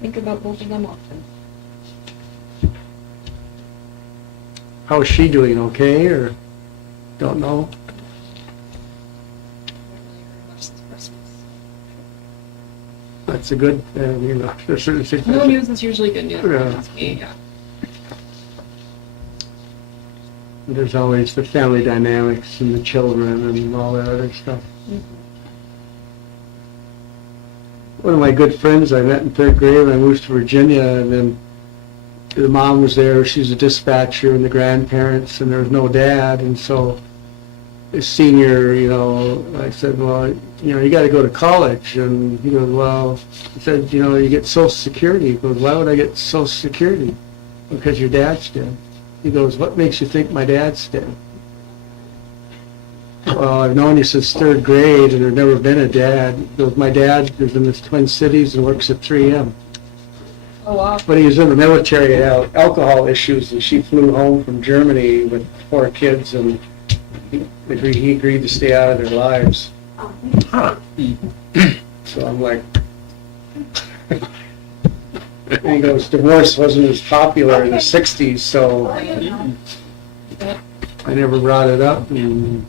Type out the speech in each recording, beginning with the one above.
Think about both of them often. How is she doing, okay, or don't know? That's a good, you know, there's certain things. No news is usually good news. Yeah. That's me, yeah. There's always the family dynamics and the children and all that other stuff. One of my good friends I met in third grade when I moved to Virginia, and then the mom was there, she's a dispatcher, and the grandparents, and there was no dad, and so the senior, you know, I said, well, you know, you got to go to college, and he goes, well, he said, you know, you get Social Security. He goes, why would I get Social Security? Because your dad's dead. He goes, what makes you think my dad's dead? Well, I've known you since third grade, and there's never been a dad. He goes, my dad is in the Twin Cities and works at 3M. Oh, wow. But he was in the military, had alcohol issues, and she flew home from Germany with 4 kids, and he agreed to stay out of their lives. Huh. So I'm like, and he goes, divorce wasn't as popular in the 60s, so I never brought it up. And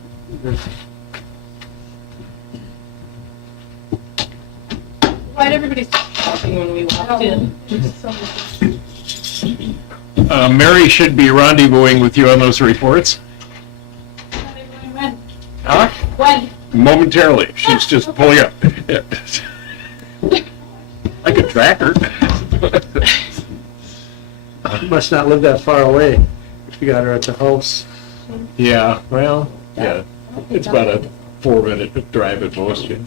Why'd everybody stop talking when we walked in? Mary should be rendezvousing with you on those reports. When? Huh? When? Momentarily. She's just pulling up. I could track her. must not live that far away if you got her at the house. Yeah, well, yeah. It's about a 4-minute drive at most. Yeah.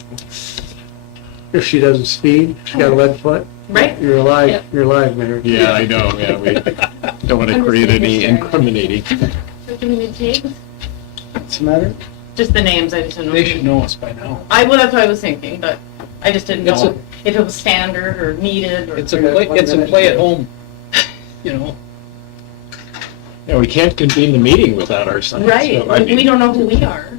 If she doesn't speed, she got a lead foot. Right. You're alive. Yeah. You're alive, Mary. Yeah, I know. Yeah, we don't want to create any incriminating. So do we need names? What's the matter? Just the names, I just didn't know. They should know us by now. Well, that's what I was thinking, but I just didn't It's know if it was standard or needed or. It's a play at home, you know. Yeah, we can't convene the meeting without our signs. Right, So, I like, mean, we don't know who we are.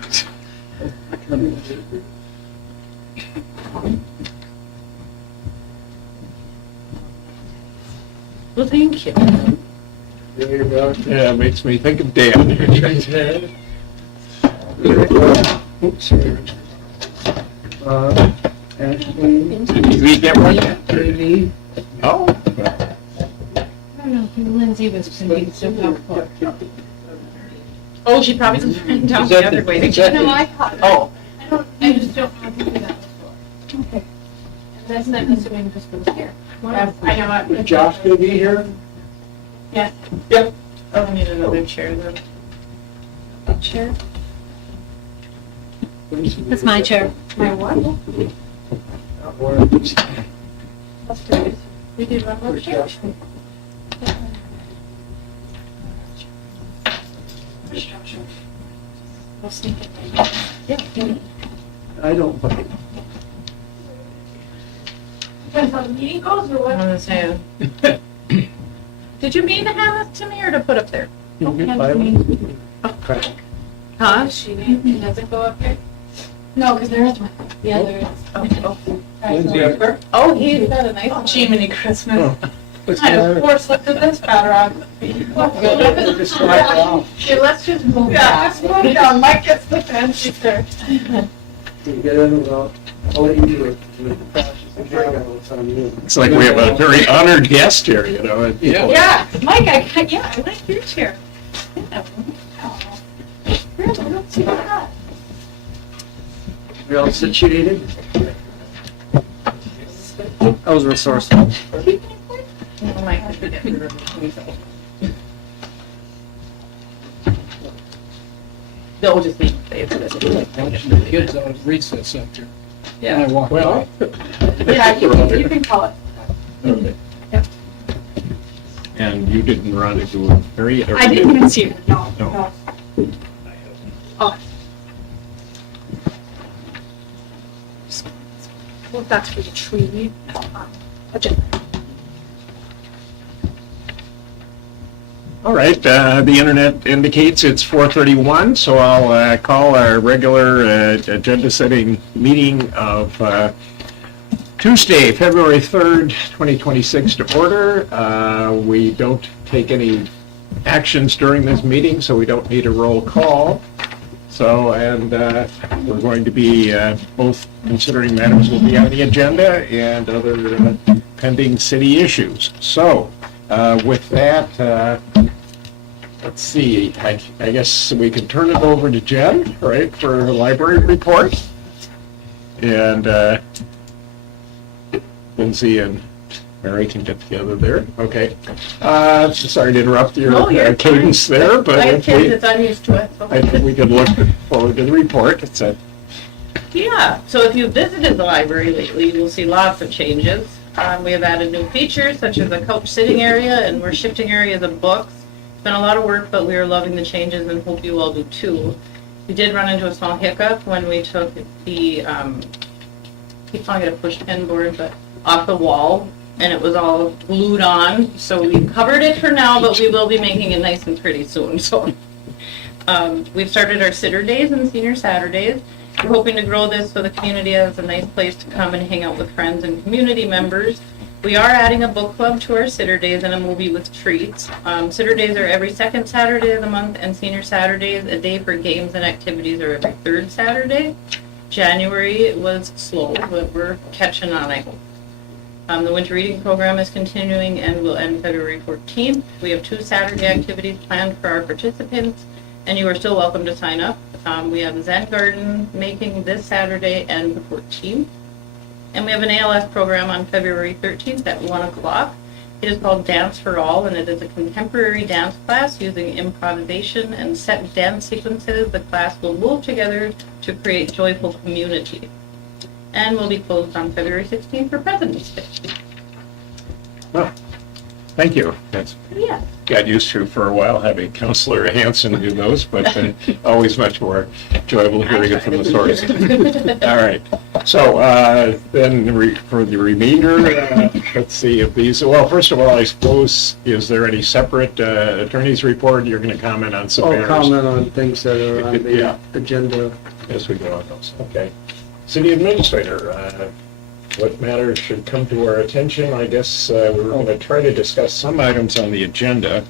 Well, thank you. There you go. Yeah, it makes me think of Dan. Oops, sorry. Ashley, Did we get one? Katie. Oh. I don't know, Lindsay was thinking so helpful. Oh, she probably just down the other way. No, I caught it. Oh. I just don't know who that was for. Okay. And that's not necessarily just for the here. I know. Is Josh gonna be here? Yes. Yep. Oh, we need another chair then. The chair. That's my chair. My what? Upstairs. We did one more chair. We'll sneak it. Yeah. I don't bite. Depends how the meeting goes or I'm what? gonna say. Did you mean to have it to me or to put up there? You can get Okay. by one. Crack. Huh? It doesn't go up here? No, because there is one. Yeah, there is. Lindsay, Oh, he got a nice Jiminy Christmas. what's the I matter? force lifted this batter on. Just slide it off. Okay, let's just move. Yeah, just move down. Mike gets the fancy chair. You get in, I'll let you do it. It's on you. It's like we have a very honored guest here, you know. and people- Yeah, Mike, I like your chair. Yeah. Really, I don't see that. We all situated? That was resourceful. They'll just be. The kids out of recess up here. And I walk Well, by. Yeah, you can call it. okay. Yep. And you didn't run into a very. I didn't even see it. No, No. no. Oh. Well, that's for the tree. Okay. All right, the internet indicates it's 4:31, so I'll call our regular agenda-setting meeting of Tuesday, February 3rd, 2026 to order. We don't take any actions during this meeting, so we don't need a roll call. So, and we're going to be both considering matters will be on the agenda and other pending city issues. So, with that, let's see, I guess we can turn it over to Jen, right, for her library report. And Lindsay and Mary can get together there. Okay. Sorry to interrupt your No, you're cadence fine. there, but I have if kids, I'm used to it. so- I think we can look forward to the report. It's a, Yeah, so if you've visited the library lately, you will see lots of changes. We have added new features such as a couch sitting area, and we're shifting areas of books. It's been a lot of work, but we are loving the changes and hope you all do too. We did run into a small hiccup when we took the, keep calling it a push pin board, but off the wall, and it was all glued on. So we covered it for now, but we will be making it nice and pretty soon. So we've started our sitter days and senior Saturdays. We're hoping to grow this so the community has a nice place to come and hang out with friends and community members. We are adding a book club to our sitter days and a movie with treats. Sitter days are every second Saturday of the month, and senior Saturdays, a day for games and activities, are every third Saturday. January was slow, but we're catching on, I hope. The winter reading program is continuing and will end February 14th. We have 2 Saturday activities planned for our participants, and you are still welcome to sign up. We have a Zen Garden making this Saturday and the 14th. And we have an ALS program on February 13th at 1 o'clock. It is called Dance for All, and it is a contemporary dance class using improvisation and set dance sequences. The class will move together to create joyful community. And will be closed on February 16th for President's Day. well, thank you. That's Yeah. got used to for a while having Counselor Hanson do those, but always much more enjoyable hearing it from the source. All right. So then for the remainder, let's see if these, well, first of all, I suppose, is there any separate attorney's report? You're going to comment on some I'll matters comment on things that are on the Yeah. agenda. as we go on those. Okay. City Administrator, what matters should come to our attention? I guess we were going to try to discuss some items on the agenda,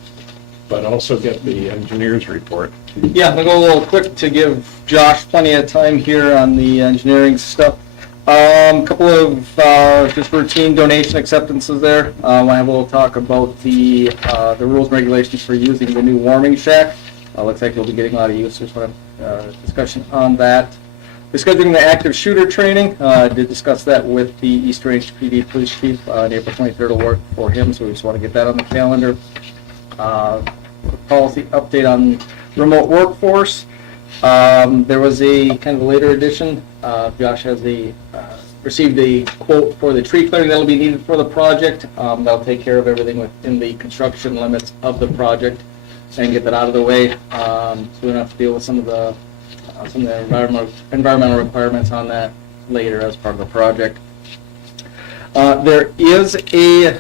but also get the engineer's report. Yeah, I'll go a little quick to give Josh plenty of time here on the engineering stuff. Couple of just routine donation acceptances there. I have a little talk about the rules and regulations for using the new warming shack. Looks like you'll be getting a lot of use. Just want discussion on that. Scheduling the active shooter training. Did discuss that with the East Range PD Police Chief on April 23rd will work for him, so we just want to get that on the calendar. Policy update on remote workforce. There was a kind of a later edition. Josh has received a quote for the tree clearing that'll be needed for the project. That'll take care of everything within the construction limits of the project and get that out of the way. So we don't have to deal with some of the environmental requirements on that later as part of the project. There's a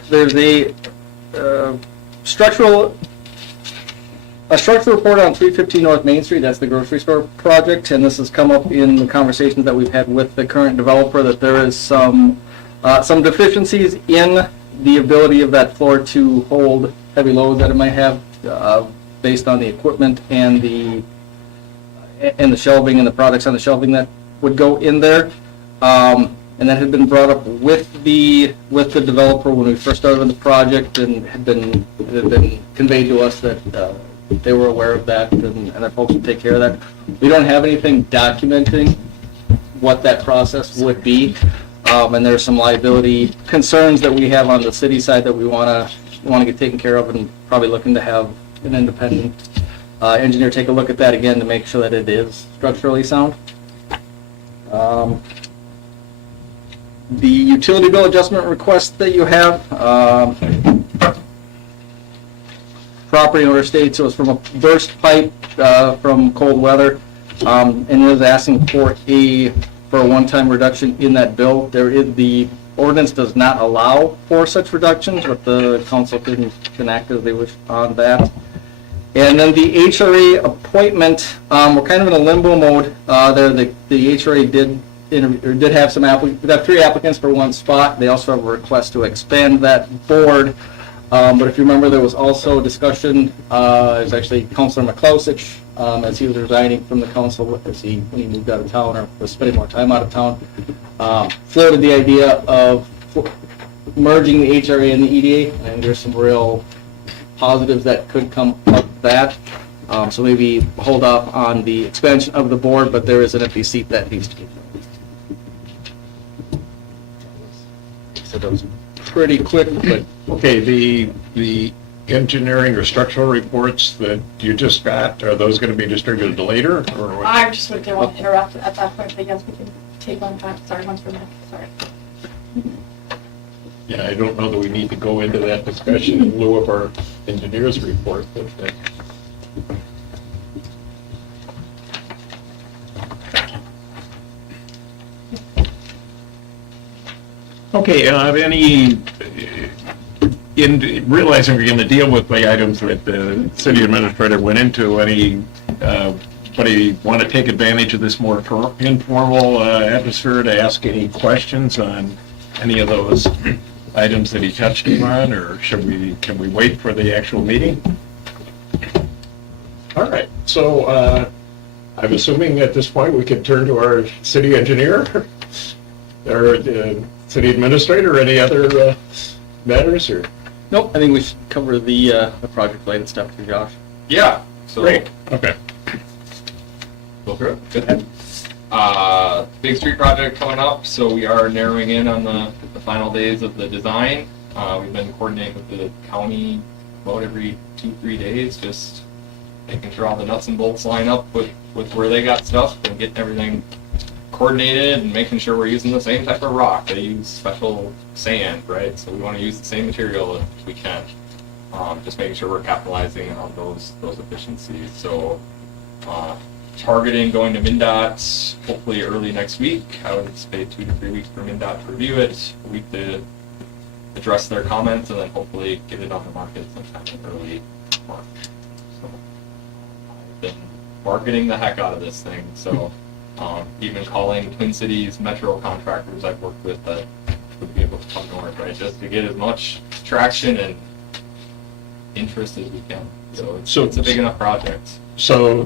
structural report on 315 North Main Street. That's the grocery store project, and this has come up in the conversations that we've had with the current developer that there is some deficiencies in the ability of that floor to hold heavy loads that it might have based on the equipment and the shelving and the products on the shelving that would go in there. And that had been brought up with the developer when we first started the project, and had been conveyed to us that they were aware of that, and that folks would take care of that. We don't have anything documenting what that process would be, and there's some liability concerns that we have on the city side that we want to get taken care of, and probably looking to have an independent engineer take a look at that again to make sure that it is structurally sound. The utility bill adjustment request that you have, property owner states it was from a burst pipe from cold weather, and it was asking for a one-time reduction in that bill. The ordinance does not allow for such reductions, but the council can act as they wish on that. And then the HRA appointment, we're kind of in a limbo mode there. The HRA did did have some applicants, we have 3 applicants for 1 spot. They also have a request to expand that board. But if you remember, there was also discussion, it was actually Councilor McClousich, as he was resigning from the council, when he moved out of town or was spending more time out of town, floated the idea of merging the HRA and the EDA, and there's some real positives that could come of that. So maybe hold off on the expansion of the board, but there is an empty seat that needs to be filled. So that was pretty quick, but Okay, the engineering or structural reports that you just got, are those going to be distributed later, or what? I just didn't want to interrupt at that point, but yes, we can take one time. Sorry, one for Nick. Sorry. Yeah, I don't know that we need to go into that discussion in lieu of our engineer's report, but okay, in realizing we're going to deal with the items that the city administrator went into, anybody want to take advantage of this more informal atmosphere to ask any questions on any of those items that he touched upon, or can we wait for the actual meeting? All right, so I'm assuming at this point we can turn to our city engineer or city administrator, any other matters, or? nope, I think we should cover the project-related stuff here, Josh. Yeah, so. Great, okay. Go through it. Good. Big street project coming up, so we are narrowing in on the final days of the design. We've been coordinating with the county about every 2-3 days, just making sure all the nuts and bolts line up with where they got stuff and getting everything coordinated and making sure we're using the same type of rock. They use special sand, right? So we want to use the same material if we can. Just making sure we're capitalizing on those efficiencies. So targeting going to MnDOT hopefully early next week. I would anticipate 2 to 3 weeks for MnDOT to review it, a week to address their comments, and then hopefully get it on the market sometime in early March. So I've been marketing the heck out of this thing. So even calling Twin Cities metro contractors I've worked with that would be able to come north, right? Just to get as much traction and interest as we can. So it's a big enough project. So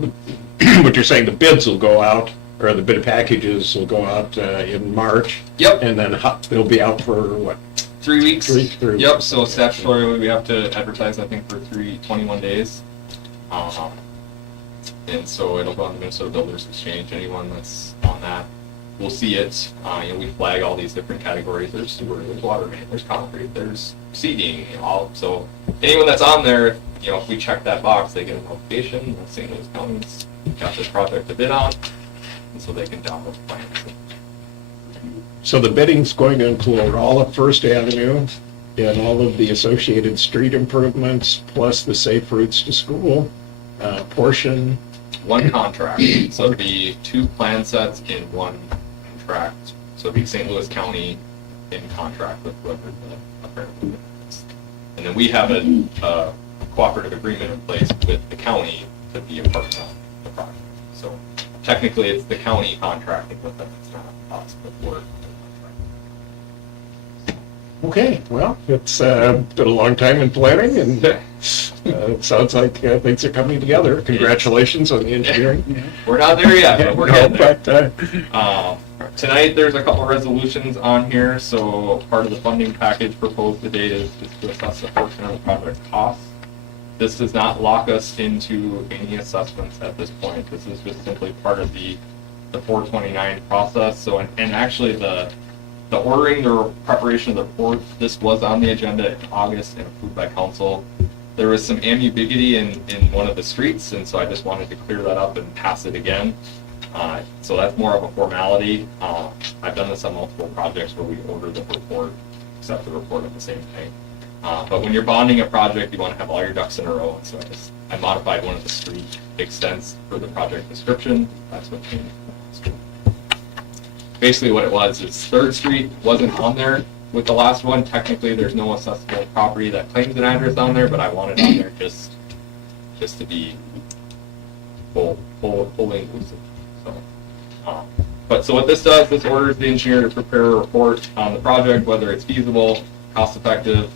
what you're saying, the bids will go out, or the bid packages will go out in March? Yep. And then they'll be out for what? 3 weeks. Three Yep, weeks. so statutorily we have to advertise, I think, for 21 days. And so it'll go on the Minnesota Builders Exchange. Anyone that's on that will see it. We flag all these different categories. There's sewer, there's water main, there's concrete, there's seating, all. So anyone that's on there, if we check that box, they get a notification that St. Louis County's got this project to bid on, and so they can download the plans. So the bidding's going to include all of First Avenue and all of the associated street improvements, plus the safe routes to school portion. One contract, so it'd be 2 plan sets in one contract. So it'd be St. Louis County in contract with whoever the apparently is. And then we have a cooperative agreement in place with the county to be a partner on the project. So technically it's the county contracting with them, it's not us, but we're Okay, well, it's been a long time in planning, and it sounds like things are coming together. Congratulations on the engineering. We're not there yet, but we're getting there. But Tonight, there's a couple resolutions on here. So part of the funding package proposed today is to assess a portion of the project costs. This does not lock us into any assessments at this point. This is just simply part of the 429 process. So, and actually the ordering or preparation of the report, this was on the agenda in August and approved by council. There was some ambiguity in one of the streets, and so I just wanted to clear that up and pass it again. So that's more of a formality. I've done this on multiple projects where we order the report, accept the report at the same time. But when you're bonding a project, you want to have all your ducks in a row, and so I modified one of the street extents for the project description. That's what changed. Basically what it was is 3rd Street wasn't on there with the last one. Technically, there's no accessible property that claims an address on there, but I wanted on there just to be full inclusive. So But so what this does, this orders the engineer to prepare a report on the project, whether it's feasible, cost effective,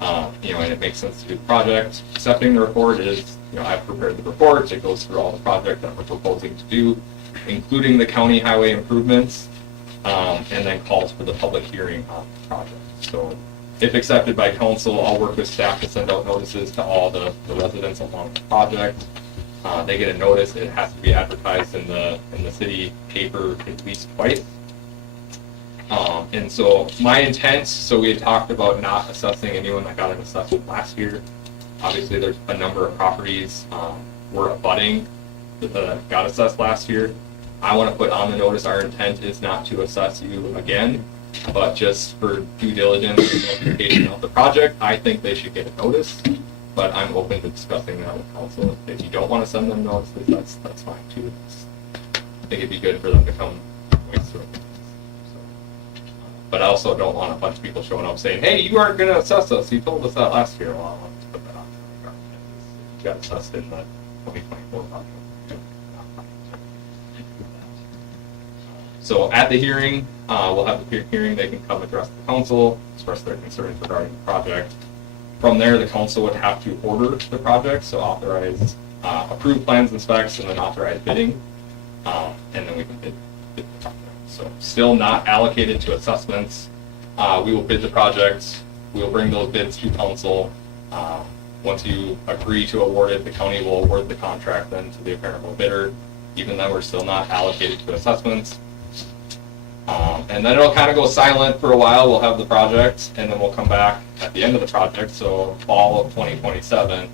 and it makes sense to do the project. Accepting the report is, I've prepared the report. It goes through all the project that we're proposing to do, including the county highway improvements, and then calls for the public hearing on the project. So if accepted by council, I'll work with staff to send out notices to all the residents along the project. They get a notice. It has to be advertised in the city paper at least twice. And so my intent, so we had talked about not assessing anyone that got an assessment last year. Obviously, there's a number of properties were abutting that got assessed last year. I want to put on the notice, our intent is not to assess you again, but just for due diligence and notification of the project, I think they should get a notice. But I'm open to discussing that with council. If you don't want to send them notices, that's fine too. I think it'd be good for them to come voice through it. But I also don't want a bunch of people showing up saying, hey, you aren't going to assess us. You told us that last year. Well, I want to put that on the record. You got assessed in the 2024 project. So at the hearing, we'll have the hearing. They can come address the council, express their concerns regarding the project. From there, the council would have to order the project, so authorize, approve plans and specs, and then authorize bidding. And then we can bid the project. So still not allocated to assessments. We will bid the project. We will bring those bids to council. Once you agree to award it, the county will award the contract then to the apparent bidder, even though we're still not allocated to assessments. And then it'll kind of go silent for a while. We'll have the project, and then we'll come back at the end of the project, so fall of 2027,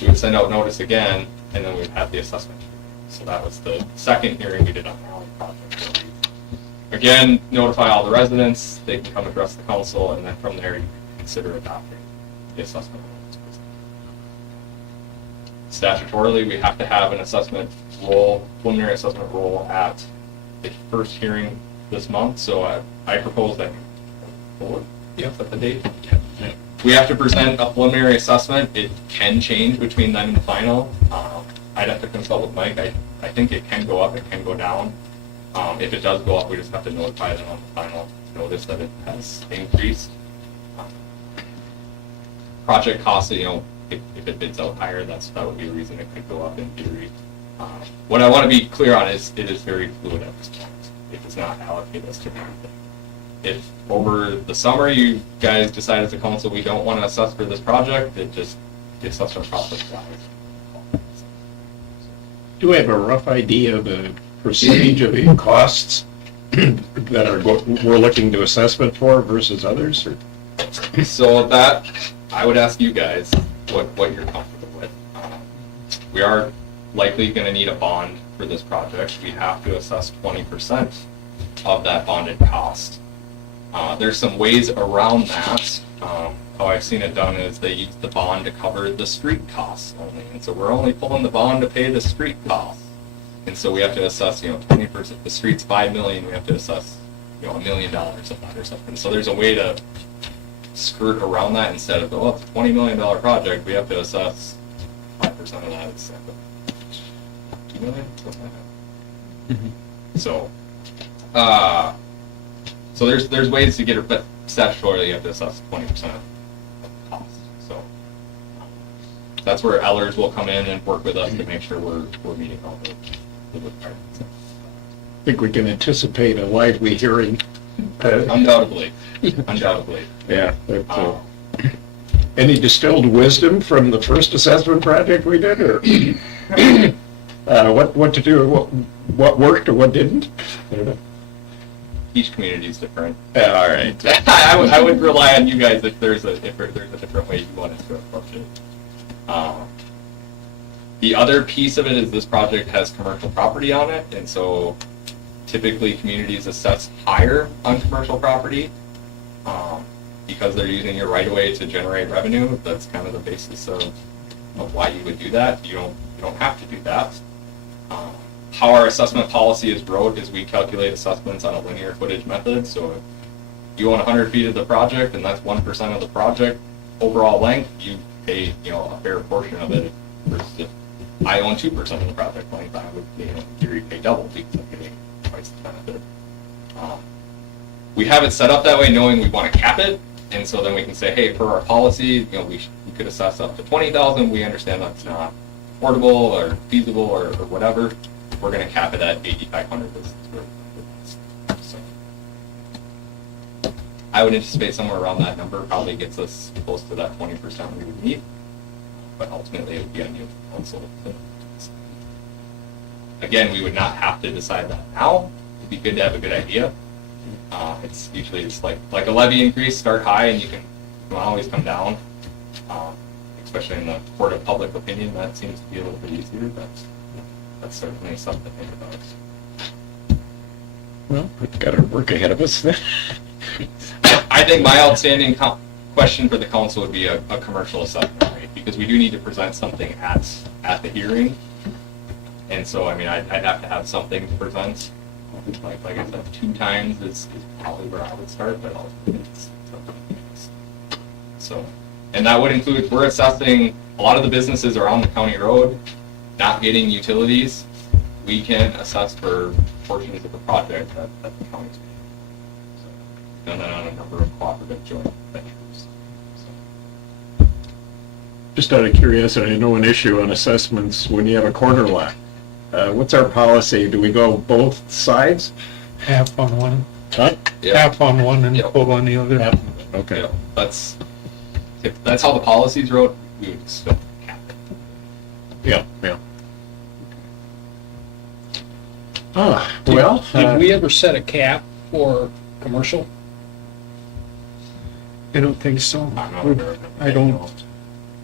we would send out notice again, and then we'd have the assessment. So that was the second hearing we did on the Alley project. Again, notify all the residents, they can come address the council, and then from there you can consider adopting the assessment. Statutorily, we have to have an assessment roll, preliminary assessment roll at the first hearing this month, so I propose that, is that the date? We have to present a preliminary assessment. It can change between then and the final. I'd have to consult with Mike. I think it can go up, it can go down. If it does go up, we just have to notify them on the final notice that it has increased. Project costs, if it bids out higher, that would be a reason it could go up in theory. What I want to be clear on is it is very fluid at this point. It does not allocate us to anything. If over the summer you guys decide as a council we don't want to assess for this project, it just the assessment process dies. Do we have a rough idea of the percentage of the costs that we're looking to assessment for versus others? Or? So that, I would ask you guys what you're comfortable with. We are likely going to need a bond for this project. We have to assess 20% of that bonded cost. There's some ways around that. How I've seen it done is they use the bond to cover the street costs only. And so we're only pulling the bond to pay the street costs. And so we have to assess, 20%. The street's $5 million, we have to assess, $1 million of that or something. So there's a way to skirt around that instead of, it's a $20 million project, we have to assess 5% of that. It's $2 million, something like that. Mm-hmm. So there's ways to get it, but statutorily you have to assess 20% of the cost. So that's where Ellers will come in and work with us to make sure we're meeting all the requirements. I think we can anticipate a lively hearing. Undoubtedly. Yeah. Any distilled wisdom from the first assessment project we did, or what to do, what worked or what didn't? I don't know. Each community is different. All right. I would rely on you guys if there's a different way you wanted to approach it. The other piece of it is this project has commercial property on it, and so typically communities assess higher on commercial property because they're using your right of way to generate revenue. That's kind of the basis of why you would do that. You don't have to do that. How our assessment policy is wrote is we calculate assessments on a linear footage method. So if you own 100 feet of the project and that's 1% of the project overall length, you pay a fair portion of it. Versus if I own 2% of the project length, I would in theory pay double because I'm getting twice the benefit we have it set up that way knowing we want to cap it. And so then we can say, hey, per our policy, we could assess up to 20,000. We understand that's not affordable or feasible or whatever. We're going to cap it at 8,500. So I would anticipate somewhere around that number probably gets us close to that 20% we would need. But ultimately, it would be on you, council. Again, we would not have to decide that now. It'd be good to have a good idea. It's usually like a levy increase, start high, and you can always come down. Especially in the court of public opinion, that seems to be a little bit easier. But that's certainly something to think about. Well, we've got our work ahead of us then. I think my outstanding question for the council would be a commercial assessment rate, because we do need to present something at the hearing. And so, I mean, I'd have to have something to present. Like I said, 2 times is probably where I would start, but ultimately it's something. So, and that would include, we're assessing a lot of the businesses around the county road, not getting utilities. We can assess for portions of the project that the county's paying. So, and then on a number of cooperative joint ventures. So. Just out of curiosity, I know an issue on assessments when you have a corner lot. What's our policy? Do we go both sides? Half on one, Huh? Yeah. half on one and Yep. full on the other. Okay. Yeah, that's how the policies wrote. We would still cap it. Yeah, yeah. Well, Did we ever set a cap for commercial? I don't think so. I'm not aware of it. I don't.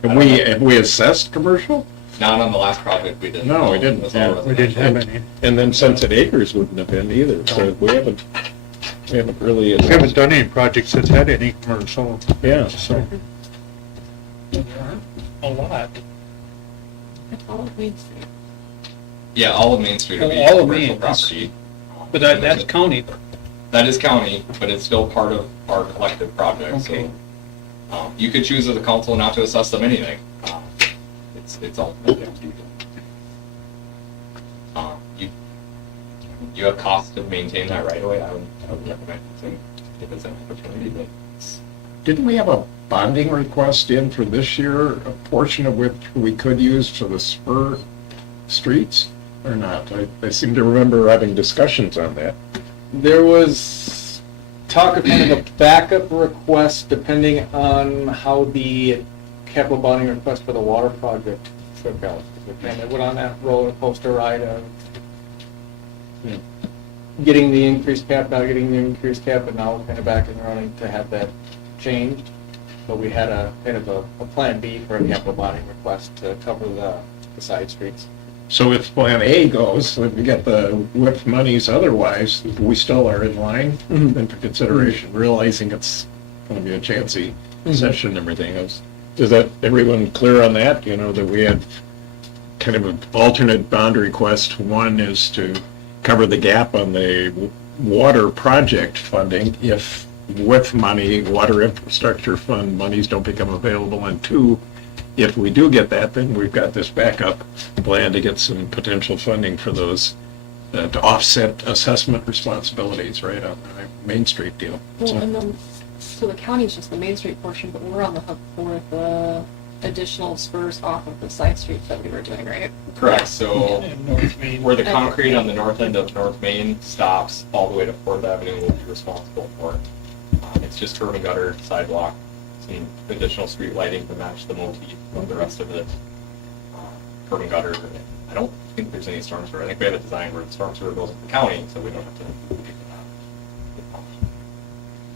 have we assessed commercial? Not on the last project we did. No, we didn't. It was all Yeah. We didn't have residential. any. And then Sunset Acres wouldn't have been either, so we haven't really. We haven't done any projects that's had any commercial, Yeah, so. There aren't a lot. All of Main Street. Yeah, all of Main Street will be All of commercial Main, that's- property. But that's county. That is county, but it's still part of our collective project, so. Okay. You could choose as a council not to assess them anything. It's ultimately up to you. You have costs to maintain that right away. I would recommend using if it's an opportunity, but Didn't we have a bonding request in for this year, a portion of which we could use for the spur streets, or not? I seem to remember having discussions on that. There was talk of kind of a backup request depending on how the capital bonding request for the water project shook out. We kind of went on that roller coaster ride of getting the increased cap, not getting the increased cap, and now we're kind of back and running to have that changed. But we had a kind of a plan B for a capital bonding request to cover the side streets. So if Plan A goes, if we get the WIP monies otherwise, we still are in line then for consideration, realizing it's going to be a chancy session and everything else. Is that, everyone clear on that? You know, that we had kind of an alternate bond request. One is to cover the gap on the water project funding if with money, water infrastructure fund monies don't become available. And 2, if we do get that, then we've got this backup plan to get some potential funding for those to offset assessment responsibilities, right, on the Main Street deal. Well, and then, so the county's just the Main Street portion, but we're on the hook for the additional spurs off of the side streets that we were doing, right? correct. So And North Main. where the concrete on the north end of North Main stops all the way to Fourth Avenue, we'll be responsible for it. It's just curb and gutter, sidewalk, some additional street lighting to match the motif of the rest of it. Curb and gutter. I don't think there's any storm sewer. I think we have a design where the storm sewer goes to the county, so we don't have to pay for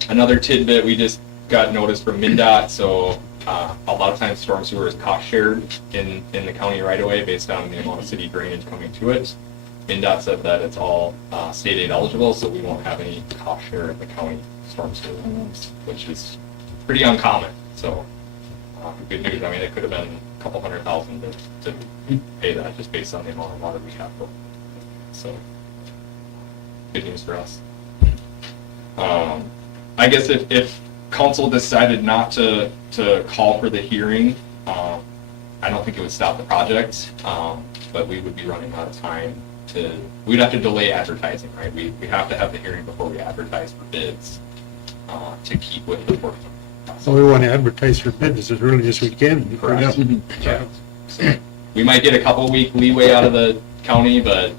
that. Another tidbit, we just got notice from MnDOT, so a lot of times storm sewer is cost shared in the county right away based on the amount of city drainage coming to it. MnDOT said that it's all state aid eligible, so we won't have any cost share of the county storm sewer, which is pretty uncommon. So good news. I mean, it could have been a couple $100,000 to pay that just based on the amount of water we have. So good news for us. I guess if council decided not to call for the hearing, I don't think it would stop the project, but we would be running out of time we'd have to delay advertising, right? We have to have the hearing before we advertise for bids, to keep with the work. So we want to advertise for bids as early as we can. Correct. Yeah. So we might get a couple week leeway out of the county, but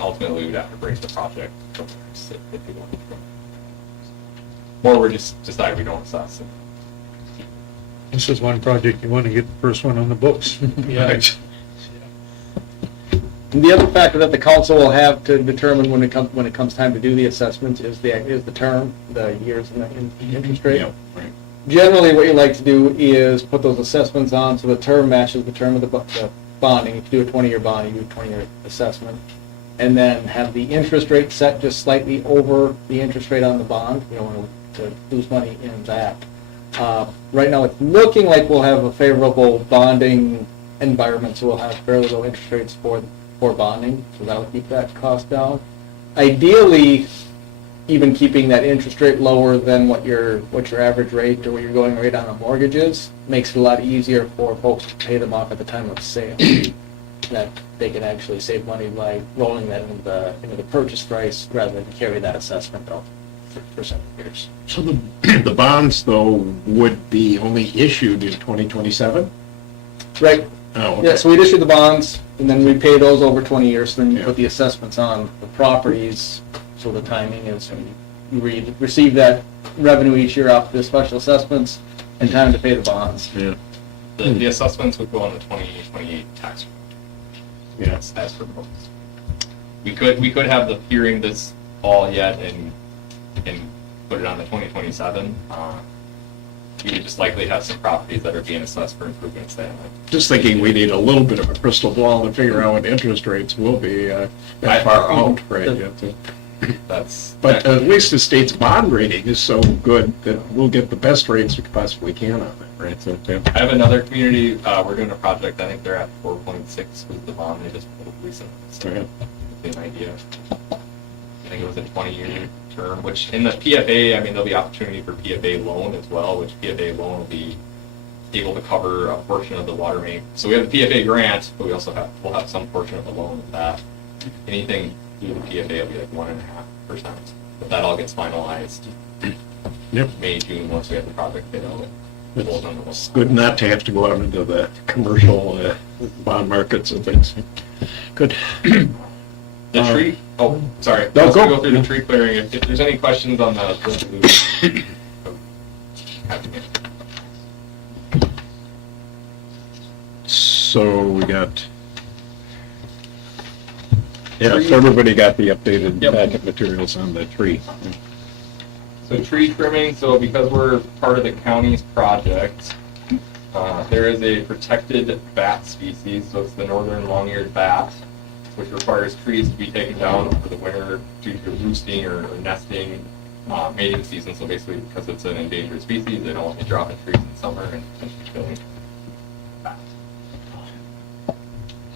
ultimately we would have to break the project from there if we want to. Or we just decide we don't assess it. This is one project you want to get the first one on the books. Yeah. And the other factor that the council will have to determine when it comes time to do the assessment is the term, the years and the interest rate. Yeah, right. Generally, what you like to do is put those assessments on so the term matches the term of the bonding. If you do a 20-year bond, you do a 20-year assessment. And then have the interest rate set just slightly over the interest rate on the bond. You don't want to lose money in that. Right now, it's looking like we'll have a favorable bonding environment, so we'll have fairly low interest rates for bonding, so that'll keep that cost down. Ideally, even keeping that interest rate lower than what your average rate or what your going rate on a mortgage is, makes it a lot easier for folks to pay them off at the time of sale. That they can actually save money by rolling that into the purchase price rather than carry that assessment out for several years. So the bonds, though, would be only issued in 2027? Right. Oh, okay. Yeah, so we'd issue the bonds, and then we pay those over 20 years, then you Yeah. put the assessments on the properties, so the timing is, you receive that revenue each year off the special assessments, and time to pay the bonds. Yeah. The assessments would go on the 2028 tax year. Yes. As proposed. We could have the hearing this fall yet and put it on the 2027. We would just likely have some properties that are being assessed for improvements then. Just thinking we need a little bit of a crystal ball to figure out what interest rates will be that far out, right? But at least the state's bond rating is so good that we'll get the best rates we possibly can on it, right? So, yeah. I have another community, we're doing a project, I think they're at 4.6 with the bond they just pulled recently. So Yeah. give you an idea. I think it was a 20-year term, which in the PFA, I mean, there'll be opportunity for PFA loan as well, which PFA loan will be able to cover a portion of the water main. So we have the PFA grant, but we'll have some portion of the loan of that. Anything through the PFA will be like 1.5%. But that all gets finalized Yep. May, June, once we have the project bid out. It's good not to have to go out into the commercial bond markets and things. Good. The tree, sorry. No, Let's go. go through the tree clearing. If there's any questions on the resolution. So we got, yeah, so everybody got the updated Yep. packet materials on the tree. So tree trimming, so because we're part of the county's project, there is a protected bat species, so it's the northern long-eared bat, which requires trees to be taken down for the winter due to roosting or nesting, mating season. So basically, because it's an endangered species, they don't want to drop in trees in summer and potentially killing bats.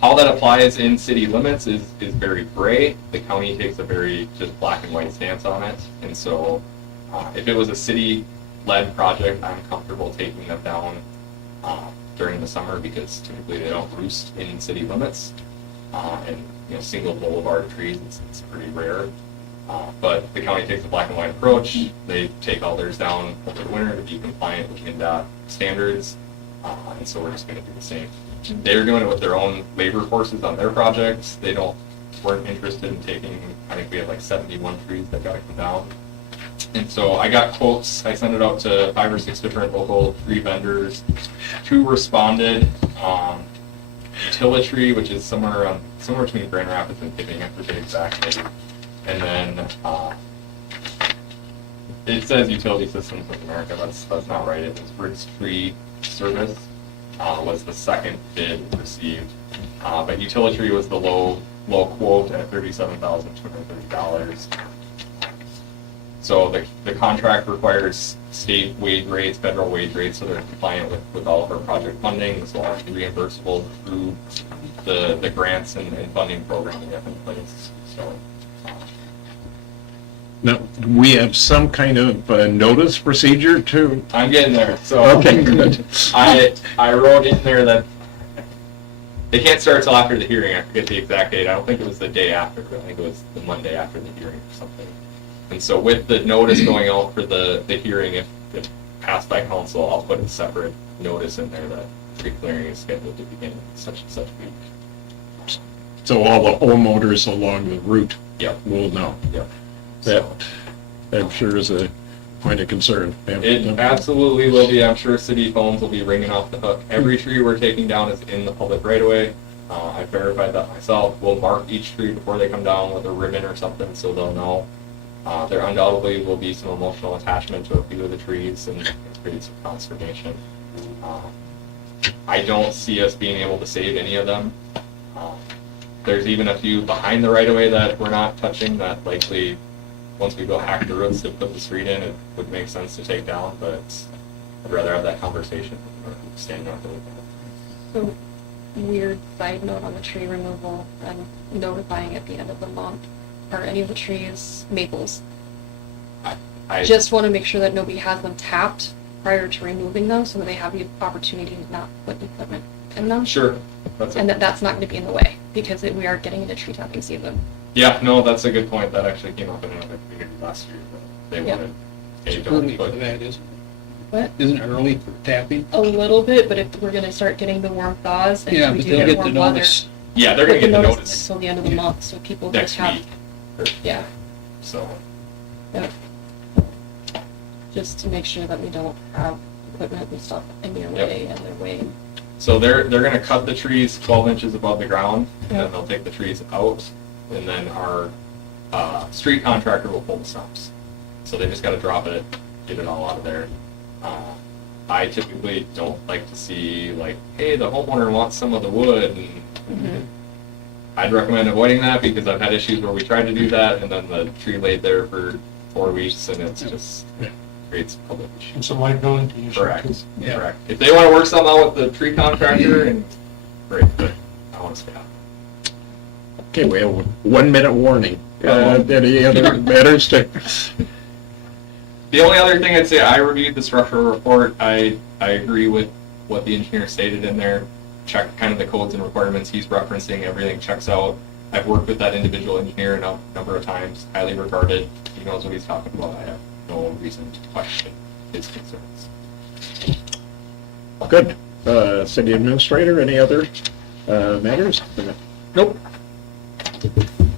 How that applies in city limits is very gray. The county takes a very just black and white stance on it, and so if it was a city-led project, I'm comfortable taking them down during the summer because typically they don't roost in city limits. And single boulevard trees, it's pretty rare. But the county takes a black and white approach. They take all theirs down over the winter to be compliant with NDOT standards, and so we're just going to do the same. They're doing it with their own labor forces on their projects. They weren't interested in taking. I think we had like 71 trees that got to come down. And so I got quotes. I sent it out to 5 or 6 different local tree vendors. 2 responded. Utility, which is somewhere between Grand Rapids and Tipping, I forget exactly. And then it says Utility Systems of America. That's not right. It was Briggs Tree Service was the second bid received, but Utility was the low quote at $37,230. So the contract requires state wage rates, federal wage rates, so they're compliant with all of our project funding, as well as reimbursable through the grants and funding program we have in place. So Now, do we have some kind of notice procedure to? I'm getting there. So Okay, good. I wrote in there that they can't start till after the hearing. I forget the exact date. I don't think it was the day after, but I think it was the Monday after the hearing or something. And so with the notice going out for the hearing, if passed by council, I'll put a separate notice in there that tree clearing is scheduled to begin such and such week. So all the homeowners along the route Yep. will know. Yep. That, So, I'm sure is a point of concern. it absolutely will be. I'm sure city phones will be ringing off the hook. Every tree we're taking down is in the public right of way. I verified that myself. We'll mark each tree before they come down with a ribbon or something so they'll know. There undoubtedly will be some emotional attachment to a few of the trees and create some consternation. I don't see us being able to save any of them. There's even a few behind the right of way that we're not touching that likely, once we go hack the roots to put the street in, it would make sense to take down, but I'd rather have that conversation or standing out there with them. So, weird side note on the tree removal and notifying at the end of the month. Are any of the trees maples? I Just want to make sure that nobody has them tapped prior to removing them so that they have the opportunity to not put equipment in them. Sure. And that's not going to be in the way because we are getting into tree tapping season. Yeah, no, that's a good point. That actually came up in another community last year. They Yeah. wanted, hey, It's don't early for put, that, isn't it? What? Isn't it early for tapping? A little bit, but if we're going to start getting the warm thaws and Yeah, we but do they'll get get the warm weather, notice. yeah, they're put gonna get the notice notice until the end of the month so people next just have, week. Or- yeah, So, just to make sure that we don't have equipment and stuff in your Yep. way and their way. so they're gonna cut the trees 12 inches above the ground, and Yeah. then they'll take the trees out, and then our street contractor will pull the stumps. So they just gotta drop it, get it all out of there. I typically don't like to see like, hey, the homeowner wants some of the wood, and I'd recommend avoiding that because I've had issues where we tried to do that, and then the tree laid there for 4 weeks, and it's just creates public issues. And some liability issues. Correct. Yeah. Correct. If they want to work something out with the tree contractor, and great, but I want to stay out. Okay, we have 1 minute warning. Any other matters to? The only other thing I'd say, I reviewed the structural report. I agree with what the engineer stated in there. Check kind of the codes and requirements he's referencing. Everything checks out. I've worked with that individual engineer a number of times. Highly regarded. He knows what he's talking about. I have no reason to question his concerns. Good. City Administrator, any other matters? Nope.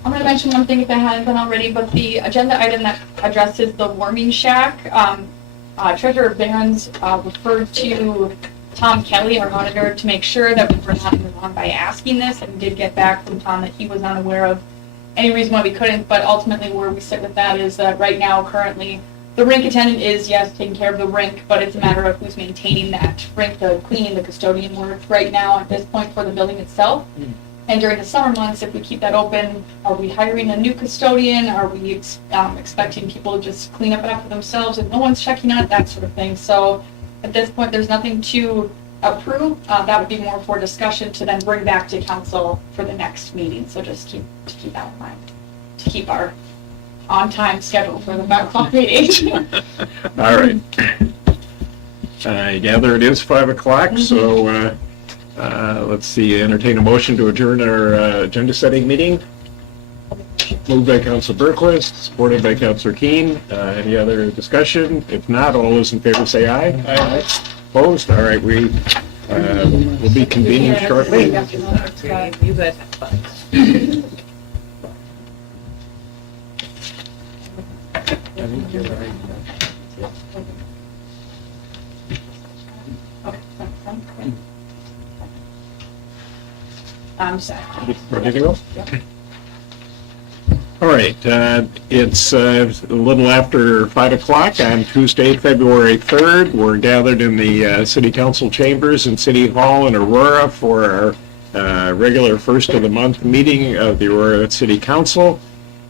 I'm gonna mention one thing if I hadn't been already, but the agenda item that addresses the warming shack, Treasurer Barron's referred to Tom Kelly, our auditor, to make sure that we were not in the wrong by asking this, and we did get back from Tom that he was unaware of any reason why we couldn't, but ultimately where we sit with that is that right now, currently, the rink attendant is, yes, taking care of the rink, but it's a matter of who's maintaining that rink, the cleaning, the custodian work right now at this point for the building itself. And during the summer months, if we keep that open, are we hiring a new custodian? Are we expecting people to just clean up after themselves and no one's checking on it, that sort of thing? So at this point, there's nothing to approve. That would be more for discussion to then bring back to council for the next meeting. So just keep that in mind, to keep our on-time schedule for the 5 o'clock meeting. All right. I gather it is 5 o'clock, so let's see, entertain a motion to adjourn our agenda setting meeting. Moved by Council Berquist, supported by Councilor Keen. Any other discussion? If not, all those in favor say aye. Aye. Opposed? All right, we will be convening shortly. You guys have fun. I'm sorry. Ready to go? All right, it's a little after 5 o'clock on Tuesday, February 3rd. We're gathered in the City Council chambers in City Hall in Aurora for our regular first of the month meeting of the Aurora City Council.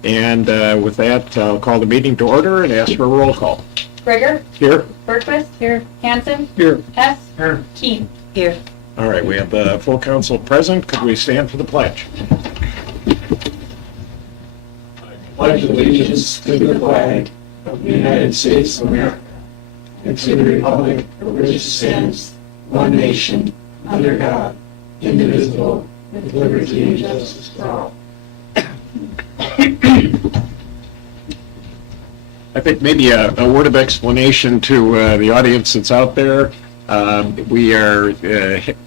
And with that, I'll call the meeting to order and ask for a roll call. Gregor? Here? Berquist? Here. Hanson? Here. Hess? Here. Keen? Here. All right, we have the full council present. Could we stand for the pledge? Pledge allegiance to the flag of the United States of America and to the republic for which it stands, one nation, under God, indivisible, With liberty and justice for all. I think maybe a word of explanation to the audience that's out there. We are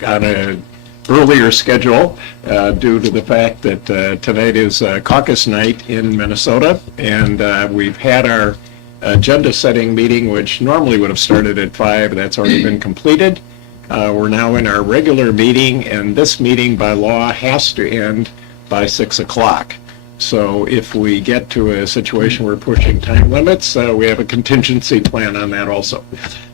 on an earlier schedule due to the fact that tonight is caucus night in Minnesota, and we've had our agenda setting meeting, which normally would have started at 5. That's already been completed. We're now in our regular meeting, and this meeting by law has to end by 6 o'clock. So if we get to a situation where we're pushing time limits, we have a contingency plan on that also.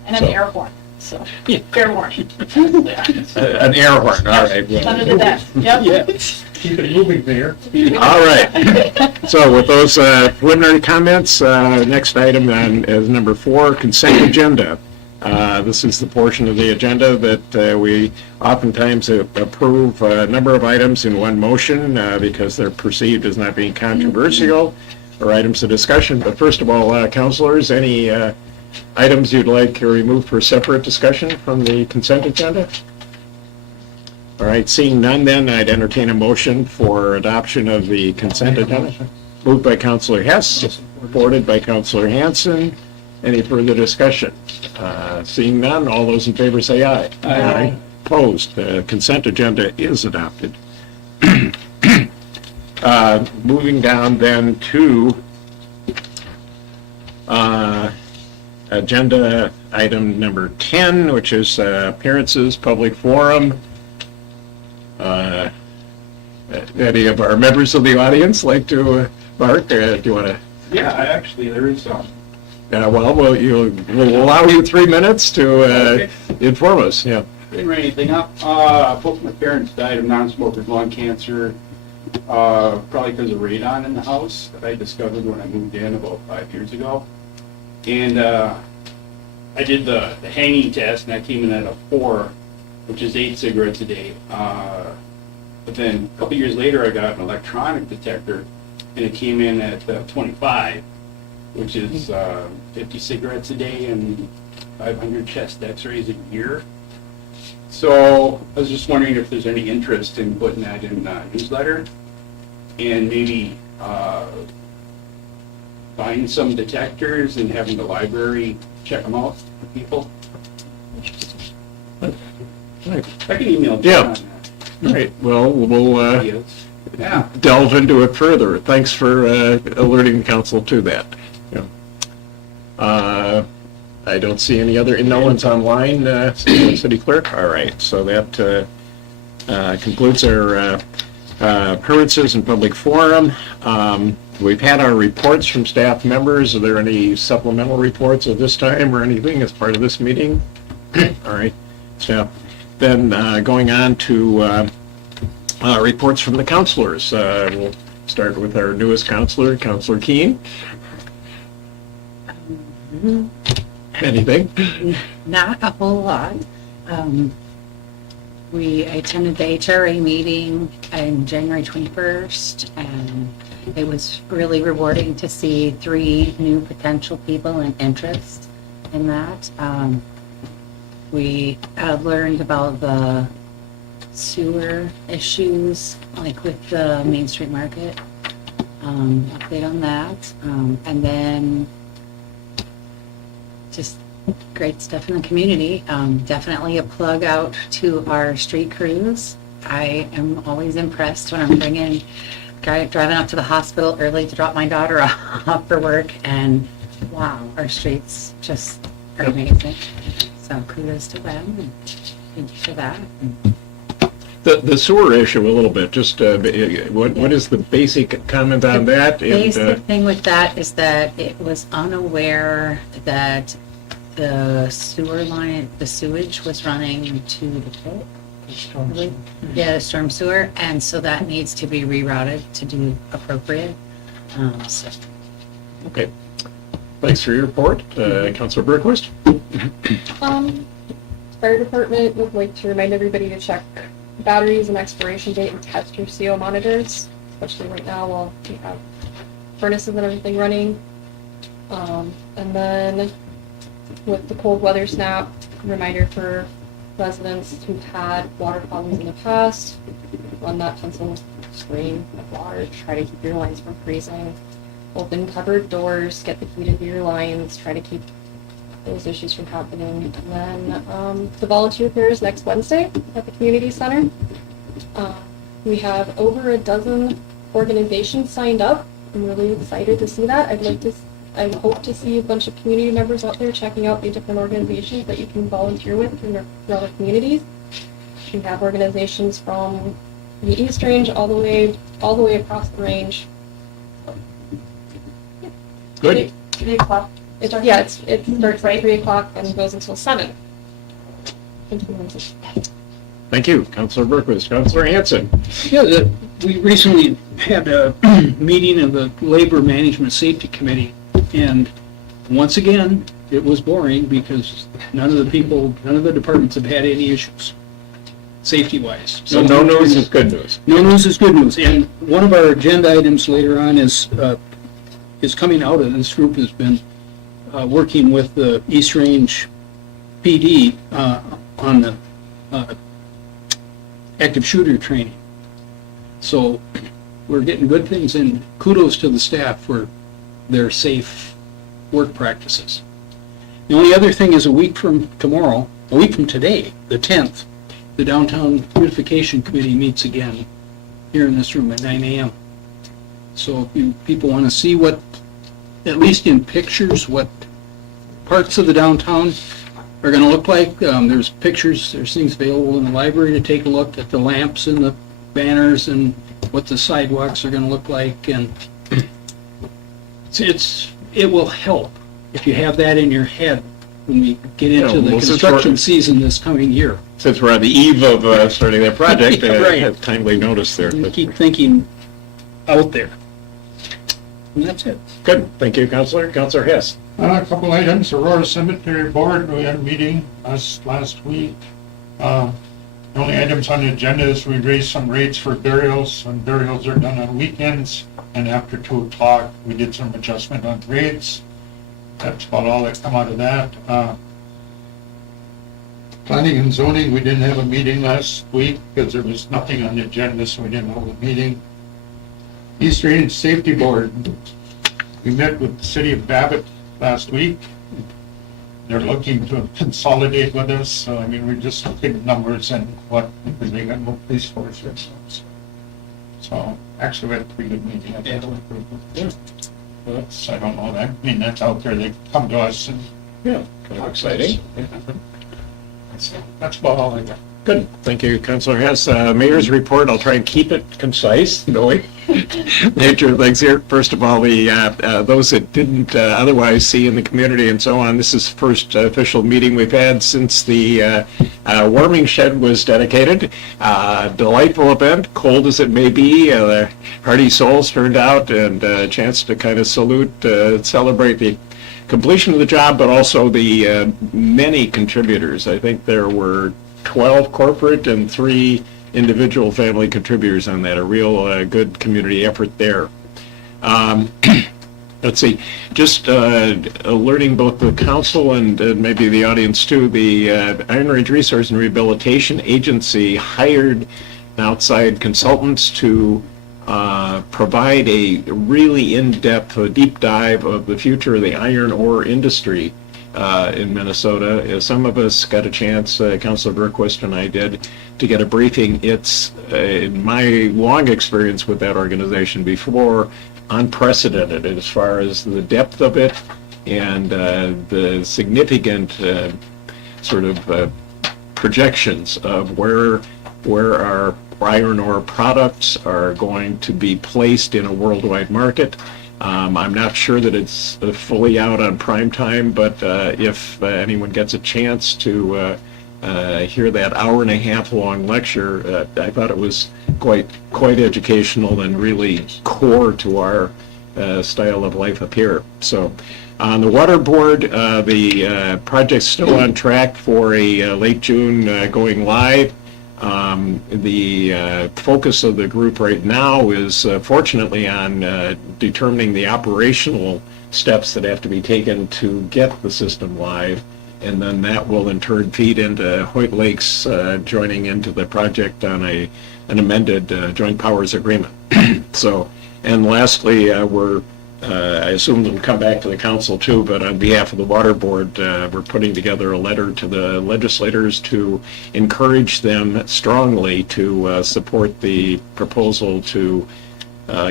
And an air horn, so, fair warning. An air horn, all right. well. Under the desk, yep. Keep it moving there. All right. So with those preliminary comments, next item is number 4, consent agenda. This is the portion of the agenda that we oftentimes approve a number of items in one motion because they're perceived as not being controversial or items of discussion. But first of all, councilors, any items you'd like to remove for separate discussion from the consent agenda? All right, seeing none then, I'd entertain a motion for adoption of the consent agenda. Moved by Councilor Hess, supported by Councilor Hanson. Any further discussion? Seeing none, all those in favor say aye. Aye. Opposed, the consent agenda is adopted. Moving down then to agenda item number 10, which is appearances, public forum. Any of our members of the audience like to, Mark, do you want to? Yeah, actually, there is some. Well, we'll allow you 3 minutes to inform us, yeah. Didn't write anything up. Both my parents died of non-smokers lung cancer, probably because of radon in the house that I discovered when I moved in about 5 years ago. And I did the hanging test, and I came in at a 4, which is 8 cigarettes a day. But then a couple years later, I got an electronic detector, and it came in at 25, which is 50 cigarettes a day and 500 chest x-rays a year. So I was just wondering if there's any interest in putting that in a newsletter and maybe buying some detectors and having the library check them out for people. Right. I can email John Yeah. on that. All right, well, we'll Yes. Yeah. delve into it further. Thanks for alerting council to that. Yeah. I don't see any other, no one's online, city clerk? All right, so that concludes our appearances in public forum. We've had our reports from staff members. Are there any supplemental reports at this time or anything as part of this meeting? All right, staff. Then going on to reports from the councilors. We'll start with our newest councilor, Councilor Keene. Anything? Not a whole lot. We attended the HRA meeting on January 21st, and it was really rewarding to see 3 new potential people and interest in that. We learned about the sewer issues, like with the Main Street Market, update on that, and then just great stuff in the community. Definitely a plug out to our street crews. I am always impressed when I'm driving up to the hospital early to drop my daughter off for work, and wow, our streets just are amazing. So kudos to them, and thank you for that. The sewer issue a little bit, just what is the basic comment on that? The basic thing with that is that it was unaware that the sewer line, the sewage was running to the pit. Yeah, the storm sewer, and so that needs to be rerouted to do appropriate. So. Okay. Thanks for your report. Councilor Berquist? Fire department would like to remind everybody to check batteries and expiration date and test your CO monitors, especially right now while we have furnaces and everything running. And then with the cold weather snap, reminder for residents who've had water problems in the past. Run that pencil screen of water to try to keep your lines from freezing. Open cupboard doors, get the heat into your lines, try to keep those issues from happening. And then the volunteer fair is next Wednesday at the community center. We have over a dozen organizations signed up. I'm really excited to see that. I hope to see a bunch of community members out there checking out the different organizations that you can volunteer with in your other communities. We have organizations from the East Range all the way across the range. Good. 3 o'clock. It starts at 3 o'clock and goes until 7. Thank you, Councilor Berquist. Councilor Hanson. Yeah, we recently had a meeting of the Labor Management Safety Committee, and once again, it was boring because none of the departments have had any issues, safety-wise. So no news is good news. No news is good news, and one of our agenda items later on is coming out of this group has been working with the East Range PD on the active shooter training. So we're getting good things, and kudos to the staff for their safe work practices. The only other thing is a week from today, the 10th, the Downtown Beautification Committee meets again here in this room at 9 a.m. So if people want to see what, at least in pictures, what parts of the downtown are going to look like, there's pictures, there's things available in the library to take a look at the lamps and the banners and what the sidewalks are going to look like, and it will help if you have that in your head when we get into the construction season this coming year. Since we're on the eve of starting that project, Yeah, I right. have timely notice there. And keep thinking out there. And that's it. Good, thank you, Councilor. Councilor Hess. A couple items. Aurora Cemetery Board, we had a meeting last week. The only items on the agenda is we raised some rates for burials, and burials are done on weekends, and after 2 o'clock, we did some adjustment on rates. That's about all that come out of that. Planning and zoning, we didn't have a meeting last week because there was nothing on the agenda, so we didn't hold a meeting. East Range Safety Board, we met with the city of Babbitt last week. They're looking to consolidate with us, so I mean, we're just looking at numbers and what, because they got more police force or something. So, actually, we had a pretty good meeting. I think. So I don't know, I mean, that's out there, they come to us and. Yeah, kind of exciting. That's about all I got. Good, thank you, Councilor Hess. Mayor's report, I'll try and keep it concise, knowing nature of things here. First of all, those that didn't otherwise see in the community and so on, this is the first official meeting we've had since the warming shed was dedicated. Delightful event, cold as it may be. Hearty souls turned out, and a chance to kind of salute, celebrate the completion of the job, but also the many contributors. I think there were 12 corporate and 3 individual family contributors on that. A real good community effort there. Let's see, just alerting both the council and maybe the audience too, the Iron Range Resource and Rehabilitation Agency hired outside consultants to provide a really in-depth, deep dive of the future of the iron ore industry in Minnesota. Some of us got a chance, Councilor Berquist and I did, to get a briefing. It's, in my long experience with that organization before, unprecedented as far as the depth of it and the significant sort of projections of where our iron ore products are going to be placed in a worldwide market. I'm not sure that it's fully out on prime time, but if anyone gets a chance to hear that hour-and-a-half long lecture, I thought it was quite educational and really core to our style of life up here. So on the water board, the project's still on track for a late June going live. The focus of the group right now is fortunately on determining the operational steps that have to be taken to get the system live. and then that will in turn feed into Hoyt Lakes joining into the project on an amended joint powers agreement. So, and lastly, I assume it'll come back to the council too, but on behalf of the water board, we're putting together a letter to the legislators to encourage them strongly to support the proposal to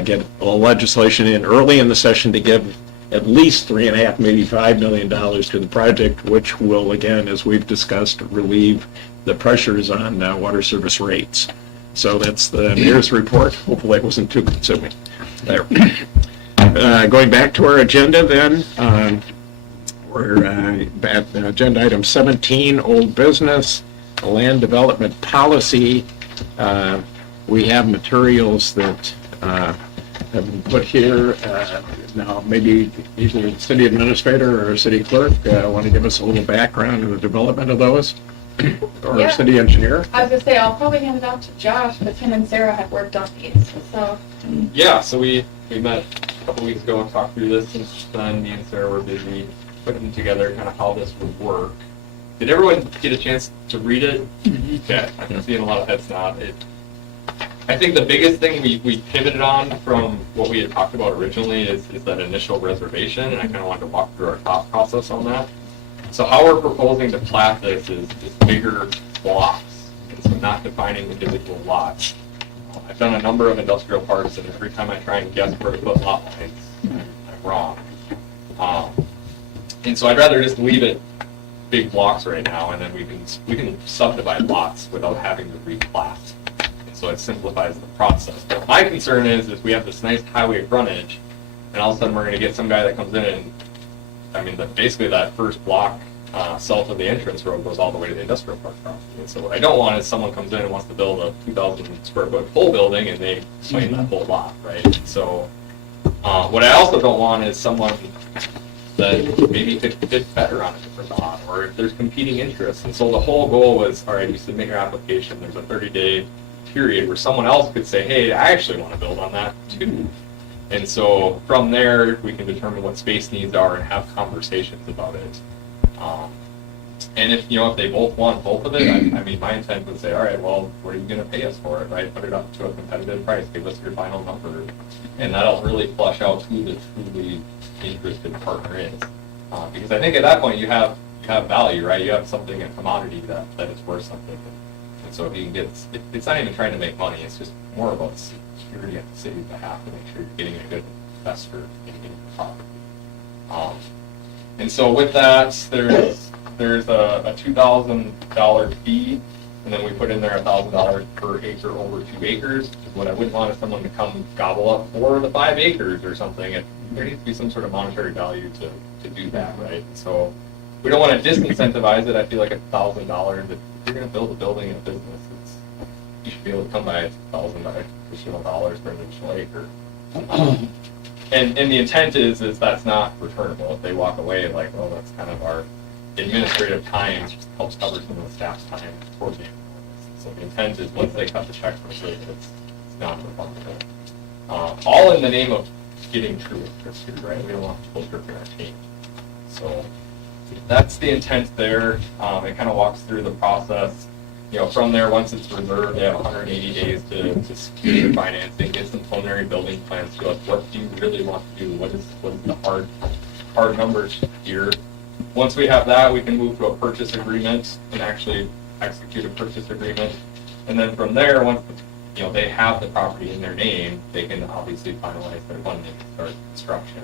get legislation in early in the session to give at least $3.5, maybe $5 million to the project, which will, again, as we've discussed, relieve the pressures on water service rates. So that's the mayor's report. Hopefully it wasn't too consuming. There. Going back to our agenda then, we're at agenda item 17, old business, land development policy. We have materials that have been put here. Now, maybe either the city administrator or city clerk want to give us a little background on the development of those? Or Yeah. city engineer? I was gonna say, I'll probably hand it out to Josh, but him and Sarah had worked on these, so. Yeah, so we met a couple weeks ago and talked through this, since then me and Sarah were busy putting together kind of how this would work. Did everyone get a chance to read it? Okay, I'm seeing a lot of heads nod. I think the biggest thing we pivoted on from what we had talked about originally is that initial reservation, and I kind of wanted to walk through our thought process on that. So how we're proposing to plat this is bigger blocks, and so not defining individual lots. I've done a number of industrial parks, and every time I try and guess where to put lot lines, I'm wrong. And so I'd rather just leave it big blocks right now, and then we can subdivide lots without having to replat. And so it simplifies the process. But my concern is we have this nice highway frontage, and all of a sudden we're going to get some guy that comes in and, I mean, basically that first block south of the entrance road goes all the way to the industrial park property. And so what I don't want is someone comes in and wants to build a 2,000 square foot whole building and they claim that whole lot, right? So what I also don't want is someone that maybe could fit better on a different lot, or if there's competing interests. And so the whole goal was, all right, you submit your application, there's a 30-day period where someone else could say, hey, I actually want to build on that too. And so from there, we can determine what space needs are and have conversations about it. And if they both want both of it, I mean, my intent would say, all right, well, what are you going to pay us for it, right? Put it up to a competitive price, give us your final number, and that'll really flush out who the truly interested partner is. Because I think at that point you have value, right? You have something, a commodity that is worth something. And so if you can get, it's not even trying to make money, it's just more about security at the city's behalf to make sure you're getting a good investor in the property. And so with that, there's a $2,000 fee, and then we put in there $1,000 per acre over 2 acres. What I wouldn't want is someone to come gobble up 4 of the 5 acres or something. There needs to be some sort of monetary value to do that, right? So we don't want to disincentivize it. I feel like $1,000, if you're going to build a building in a business, you should be able to come by $1,000 additional dollars per additional acre. And the intent is that's not returnable. If they walk away like, oh, that's kind of our administrative time, just helps cover some of the staff's time coordinating. So the intent is once they cut the check for service, it's non-refundable. All in the name of getting true interest here, right? We don't want people dripping our change. So that's the intent there. It kind of walks through the process. From there, once it's reserved, they have 180 days to secure their financing, get some preliminary building plans to us. What do you really want to do? What is the hard numbers here? Once we have that, we can move to a purchase agreement and actually execute a purchase agreement. And then from there, once they have the property in their name, they can obviously finalize their funding and start construction.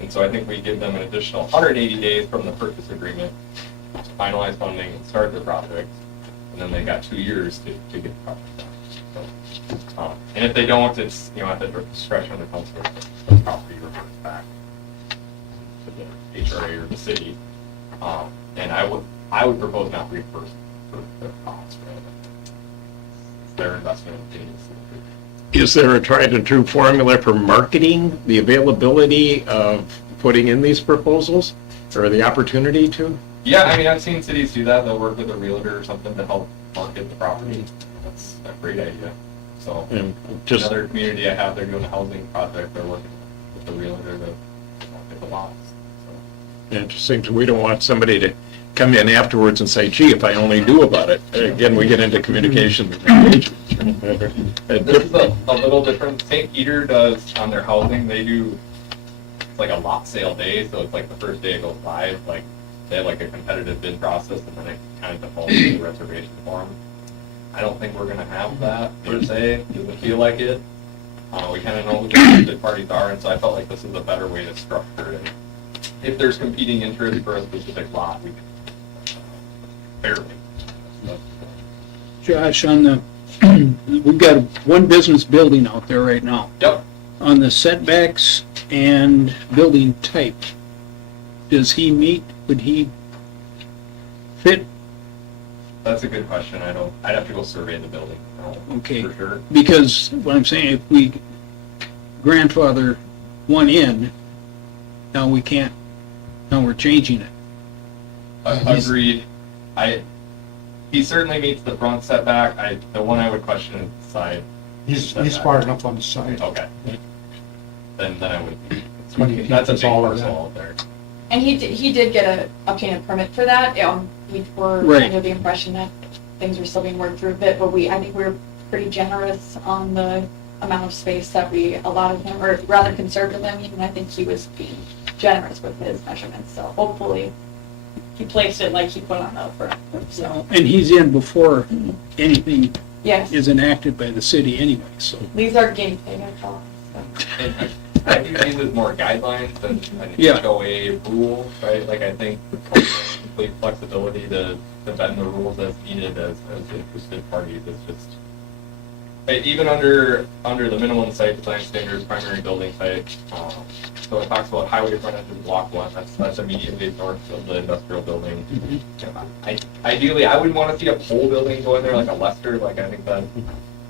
And so I think we give them an additional 180 days from the purchase agreement to finalize funding and start the project. And then they got 2 years to get the project done. So, and if they don't, it's at the discretion of the council, the property reverts back to the HRA or the city. And I would propose not reimbursing for their costs, right? It's their investment in things. Is there a tried and true formula for marketing the availability of putting in these proposals, or the opportunity to? Yeah, I mean, I've seen cities do that. They'll work with a realtor or something to help market the property. That's a great idea. So, another community I have, they're doing a housing project. They're working with a realtor to market the lots. So. Interesting. So we don't want somebody to come in afterwards and say, gee, if I only knew about it. Again, we get into communication and engagement. This is a little different. St. Peter does on their housing, they do, it's like a lot sale day, so it's like the first day it goes live, like they have like a competitive bid process and then it kind of defaults to the reservation form. I don't think we're gonna have that per se, doesn't feel like it. We kind of know who the interested parties are, and so I felt like this is a better way to structure it. If there's competing interest for a specific lot, we can fairly. Josh, on the, we've got one business building out there right now. Yep. On the setbacks and building type, does he meet, would he fit? That's a good question. I'd have to go survey the building. Okay. For sure. Because what I'm saying, if we grandfather one in, now we can't, now we're changing it. Agreed. He certainly meets the front setback. The one I would question is the side. He's setback. far enough on the side. Okay. Then I would. When you That's a keep big all of parcel that. out there. And he did get a obtain a permit for that. We were Right. under the impression that things were still being worked through a bit, but I think we were pretty generous on the amount of space that we allotted him, or rather conservative. I mean, I think he was being generous with his measurements, so hopefully he placed it like he put on the front. So, And he's in before anything yes, is enacted by the city anyway, so. these are guinea pig, I call them. So. And I view these as more guidelines than an Yeah. HOA rule, right? Like I think complete flexibility to bend the rules as needed as interested parties is just. Even under the minimum site design standards, primary building site, so it talks about highway frontage in block 1, that's immediately north of the industrial building. Ideally, I wouldn't want to see a pole building go in there like a Lester, like I think that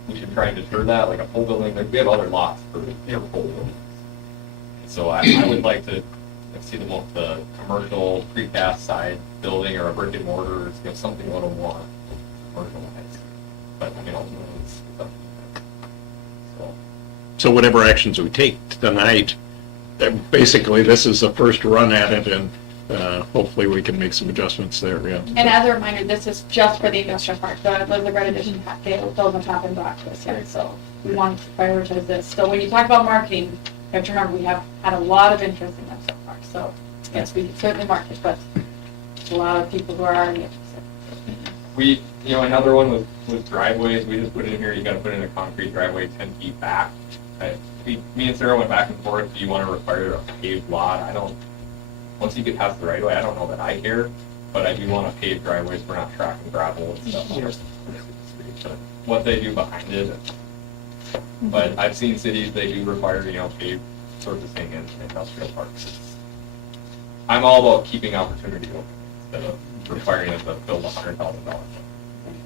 we should try and deter that, like a pole building, we have other lots for pole buildings. So I would like to see the commercial precast side building or a brick and mortar, something a little more commercialized. But I mean, ultimately, it's up to you. So. So whatever actions we take tonight, basically this is the first run at it, and hopefully we can make some adjustments there, yeah. And as a reminder, this is just for the industrial park. The Red Edition doesn't have in Blacklist yet, so we wanted to prioritize this. So when you talk about marketing, you have to remember we have had a lot of interest in them so far. So yes, we can certainly market, but a lot of people who are already interested. Another one was driveways. We just put in here, you gotta put in a concrete driveway 10 feet back. Me and Sarah went back and forth, do you wanna require a paved lot? Once you get past the right of way, I don't know that I care, but I do want a paved driveways, we're not tracking gravel and stuff. But what they do behind it. But I've seen cities, they do require, paved surfacing in industrial parks. I'm all about keeping opportunity open instead of requiring them to build $100,000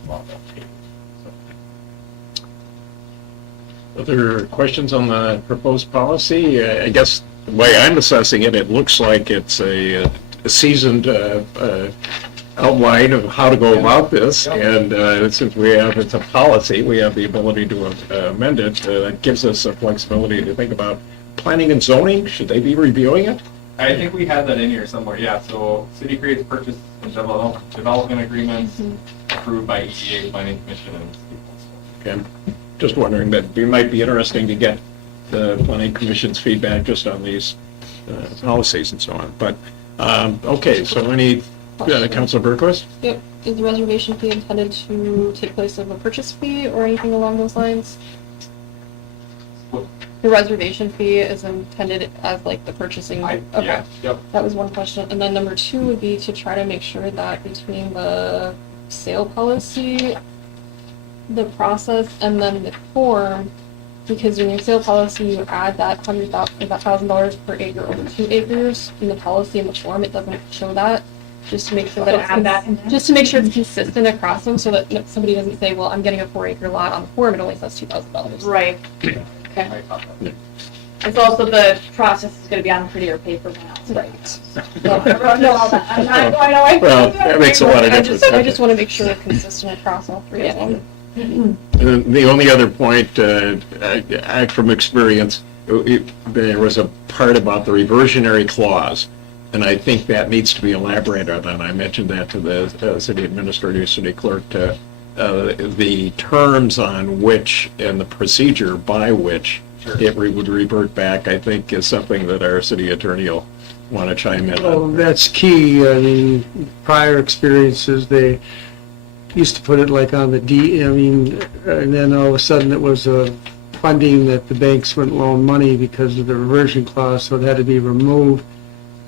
lot of paved. Other questions on the proposed policy? I guess the way I'm assessing it, it looks like it's a seasoned outline of how to go about this, and since it's a policy, we have the ability to amend it. That gives us a flexibility to think about planning and zoning. Should they be reviewing it? I think we had that in here somewhere, yeah, so city creates purchase and development agreements approved by EDA, planning commission, and city council. Okay. Just wondering that it might be interesting to get the planning commission's feedback just on these policies and so on. But, okay, so any, Councilor Berquist? Yep. Is the reservation fee intended to take place of a purchase fee or anything along those lines? What? The reservation fee is intended as like the purchasing. Okay. Yeah, yep. That was one question. And then number two would be to try to make sure that between the sale policy, the process, and then the form, because in your sale policy, you add that $1,000 per acre over 2 acres. In the policy and the form, it doesn't show that. Just to make sure that just to make sure it's consistent across them, so that somebody doesn't say, "Well, I'm getting a 4-acre lot on the form; it only says $2,000." Right. Okay. It's also the process is going to be on prettier paper now. Right. So everyone know all that. I'm not going away. Well, that makes a lot of difference. I just want to make sure it's consistent across all three of them. And the only other point, from experience, there was a part about the reversionary clause. And I think that needs to be elaborated on. I mentioned that to the city administrator, city clerk, the terms on which and the procedure by which it would revert back, I think, is something that our city attorney will want to chime in Well, on. that's key. I mean, prior experiences, they used to put it like on the and then all of a sudden it was funding that the banks wouldn't loan money because of the reversion clause, so it had to be removed.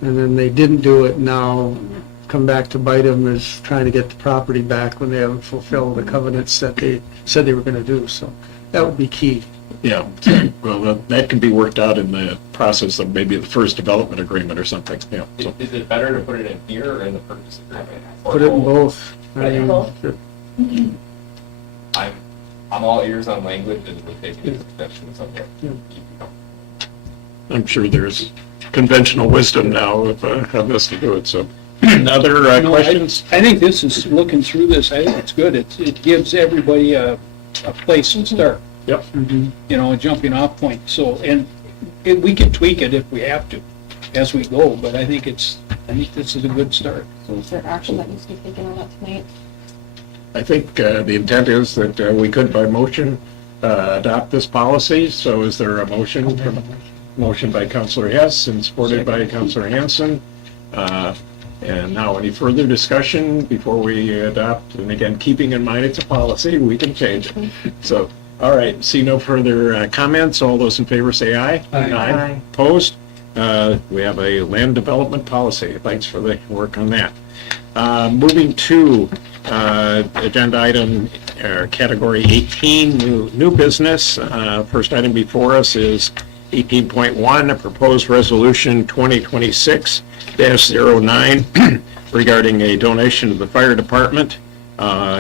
And then they didn't do it, now come back to bite them as trying to get the property back when they haven't fulfilled the covenants that they said they were going to do, so that would be key. Yeah, well, that can be worked out in the process of maybe the first development agreement or something, yeah. So, Is it better to put it in here or in the purchase agreement? Or Put it in both. I Put it in mean, both. I'm all ears on language and we'll take any suggestions on there. I'm sure there's conventional wisdom now of how best to do it, so. Other No, questions? I think this is, looking through this, I think it's good. It gives everybody a place to start, Yep. you know, a jumping off point. So, and we can tweak it if we have to as we go, but I think this is a good start. So is there action that needs to be taken on that tonight? I think the intent is that we could by motion adopt this policy, so is there a motion? Motion by Councilor Hess and supported by Councilor Hanson. And now, any further discussion before we adopt? And again, keeping in mind it's a policy, we can change it. So, all right, see no further comments. All those in favor say aye. Aye. Opposed? We have a land development policy. Thanks for the work on that. Moving to agenda item category 18, new business. First item before us is 18.1, a proposed resolution 2026-09 regarding a donation to the fire department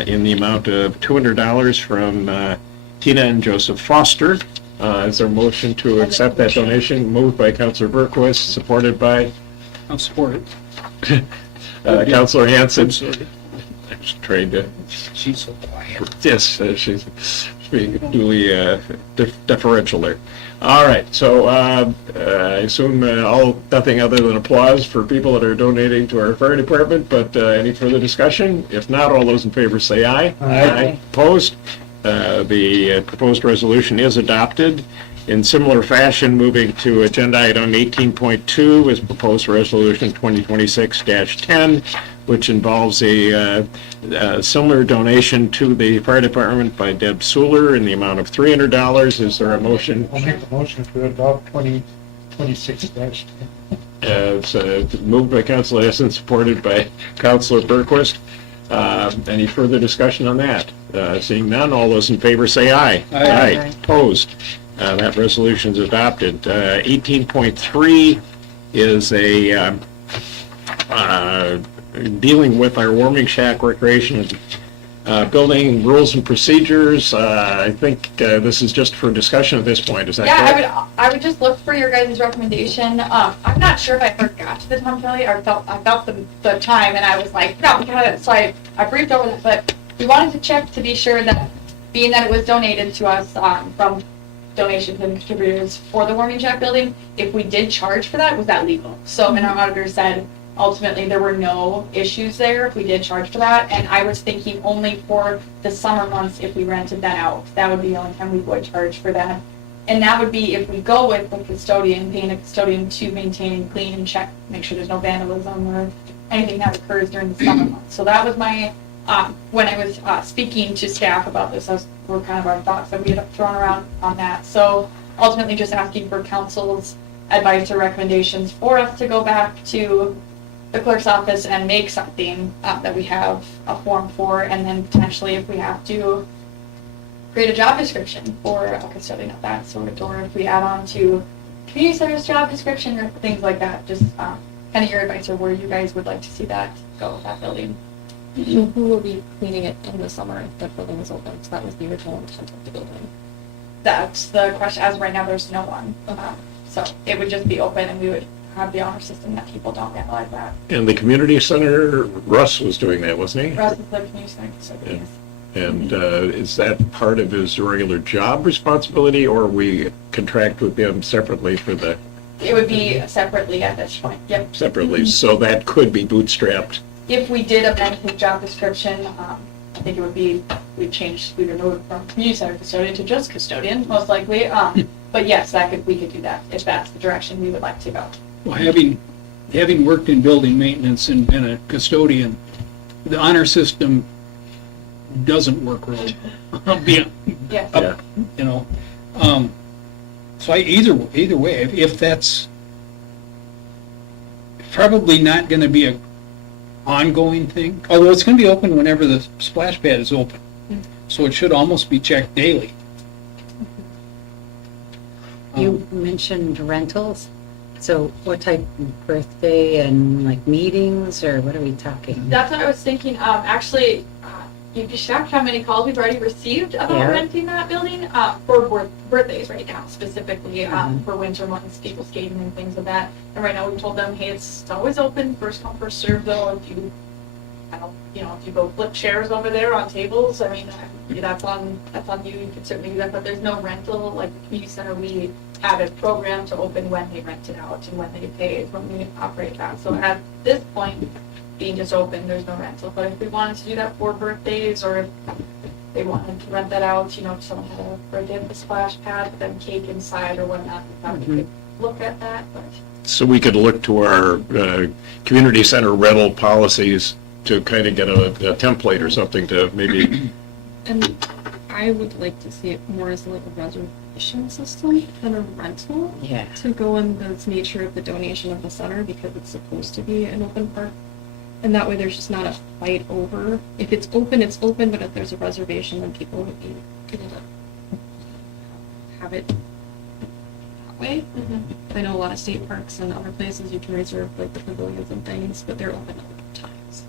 in the amount of $200 from Tina and Joseph Foster. Is there a motion to accept that donation? Moved by Councilor Berquist, supported by I'll support it. Councilor Hanson. I'm sorry. I'm just trying to, She's so quiet. yes, she's being duly deferential there. All right, so I assume nothing other than applause for people that are donating to our fire department, but any further discussion? If not, all those in favor say aye. Aye. Opposed? The proposed resolution is adopted. In similar fashion, moving to agenda item 18.2 is proposed resolution 2026-10, which involves a similar donation to the fire department by Deb Suler in the amount of $300. Is there a motion? I'll make a motion to adopt 2026-10. It's moved by Councilor Essen, supported by Councilor Berquist. Any further discussion on that? Seeing none, all those in favor say aye. Aye. Opposed? That resolution is adopted. 18.3 is a dealing with our warming shack recreation building rules and procedures. I think this is just for discussion at this point. Is that correct? Yeah, I would just look for your guys' recommendation. I'm not sure if I ever got to the Tom Kelly. I felt the time, and I was like, no, we got it. So I briefed over that, but we wanted to check to be sure that, being that it was donated to us from donations and contributors for the warming shack building, if we did charge for that, was that legal? So, and our auditor said, ultimately, there were no issues there if we did charge for that, and I was thinking only for the summer months if we rented that out. That would be the only time we would charge for that. And that would be if we go with the custodian, paying a custodian to maintain and clean and check, make sure there's no vandalism or anything that occurs during the summer months. So that was my, when I was speaking to staff about this, those were kind of our thoughts that we had thrown around on that. So ultimately just asking for council's advice or recommendations for us to go back to the clerk's office and make something that we have a form for, and then potentially if we have to create a job description for a custodian of that sort, or if we add on to community center's job description or things like that, just kind of your advice or where you guys would like to see that go with that building. Who will be cleaning it in the summer if the building is open? So that was the original intent of the building. That's the question. As of right now, there's no one. So it would just be open, and we would have the honor system that people don't realize that. And the community center, Russ was doing that, wasn't he? Rest is the community center custodian. And is that part of his regular job responsibility, or we contract with him separately for the It would be separately at this point, yep. separately, so that could be bootstrapped. If we did amend his job description, I think it would be, we'd remove it from community center custodian to just custodian, most likely. But yes, we could do that, if that's the direction we would like to go. Well, having worked in building maintenance and been a custodian, the honor system doesn't work real. Yes. Yeah. You know, so either way, if that's probably not going to be a ongoing thing, although it's going to be open whenever the splash pad is open, so it should almost be checked daily. You mentioned rentals, so what type of birthday and like meetings, or what are we talking? That's what I was thinking. Actually, you'd be shocked how many calls we've already received about Yeah. renting that building for birthdays right now, specifically Mhm. for winter months, people skating and things of that. And right now, we told them, hey, it's always open, first come, first serve. Though, if you, if you go flip chairs over there on tables, I mean, that's on you. You can certainly do that. But there's no rental. Like the community center, we have a program to open when they rent it out and when they pay is when we operate that. So at this point, being just open, there's no rental. But if we wanted to do that for birthdays, or if they wanted to rent that out, if someone had a birthday at the splash pad, but then cake inside or whatnot, we thought we could look at that. But So we could look to our community center rental policies to kind of get a template or something to maybe, And I would like to see it more as like a reservation system than a rental, Yeah. to go in the nature of the donation of the center, because it's supposed to be an open park. And that way there's just not a fight over, if it's open, but if there's a reservation, then people would be able to have it that way. I know a lot of state parks and other places you can reserve like the pavilions and things, but they're open all times.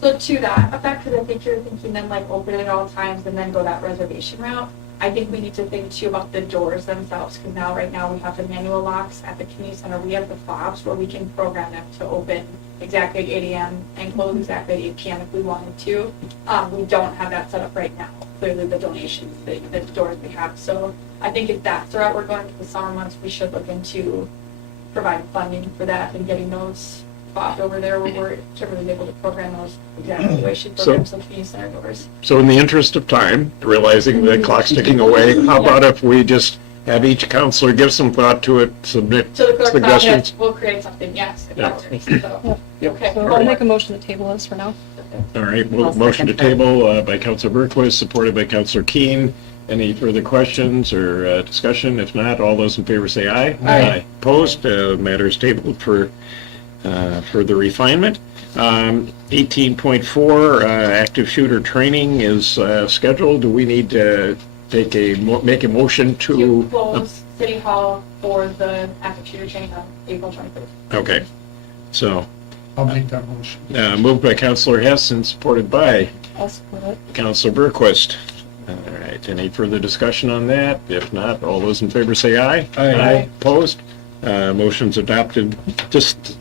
So to that effect, because I think you're thinking then like open it at all times and then go that reservation route, I think we need to think too about the doors themselves, because right now we have the manual locks at the community center. We have the fobs where we can program them to open exactly at 8 a.m. and close exactly at 8 p.m. if we wanted to. We don't have that set up right now. Clearly the donations, the doors we have. So I think if that's the route we're going to the summer months, we should look into providing funding for that and getting those fobbed over there where we're generally able to program those exactly the way she programs the community center doors. so in the interest of time, realizing the clock's ticking away, how about if we just have each counselor give some thought to it, submit So the clerk's suggestions? office will create something, yes, if Yeah. that works. So, okay. So I'll make a motion to table this for now. All right, I'll motion to second that. table by Counselor Berquist, supported by Counselor Keene. Any further questions or discussion? If not, all those in favor say aye. Aye. Opposed, matter is tabled for further refinement. 18.4, active shooter training is scheduled. Do we need to make a motion To to? close City Hall for the active shooter training on April 23rd. Okay, so I'll make that motion. moved by Counselor Hess and supported by I'll support it. Counselor Berquist. All right, any further discussion on that? If not, all those in favor say aye. Aye. Opposed? Motion's adopted. Just,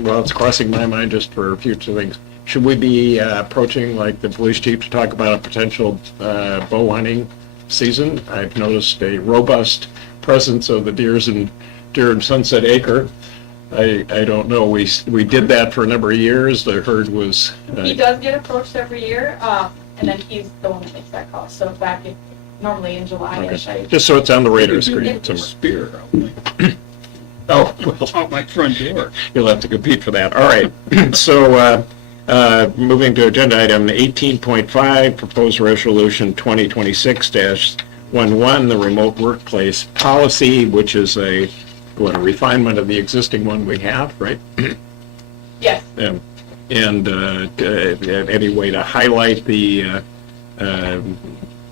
well, it's crossing my mind just for future things. Should we be approaching like the police chief to talk about a potential bow hunting season? I've noticed a robust presence of the deer in Sunset Acre. I don't know, we did that for a number of years. The herd was, He does get approached every year, and then he's the one that makes that call. So back normally in July-ish, okay. Just so it's on the radar screen Get the somewhere. spear out my, Oh, well, out my front door. you'll have to compete for that. All right. So, moving to agenda item 18.5, proposed resolution 2026-11, the remote workplace policy, which is a refinement of the existing one we have, right? yes. And any way to highlight the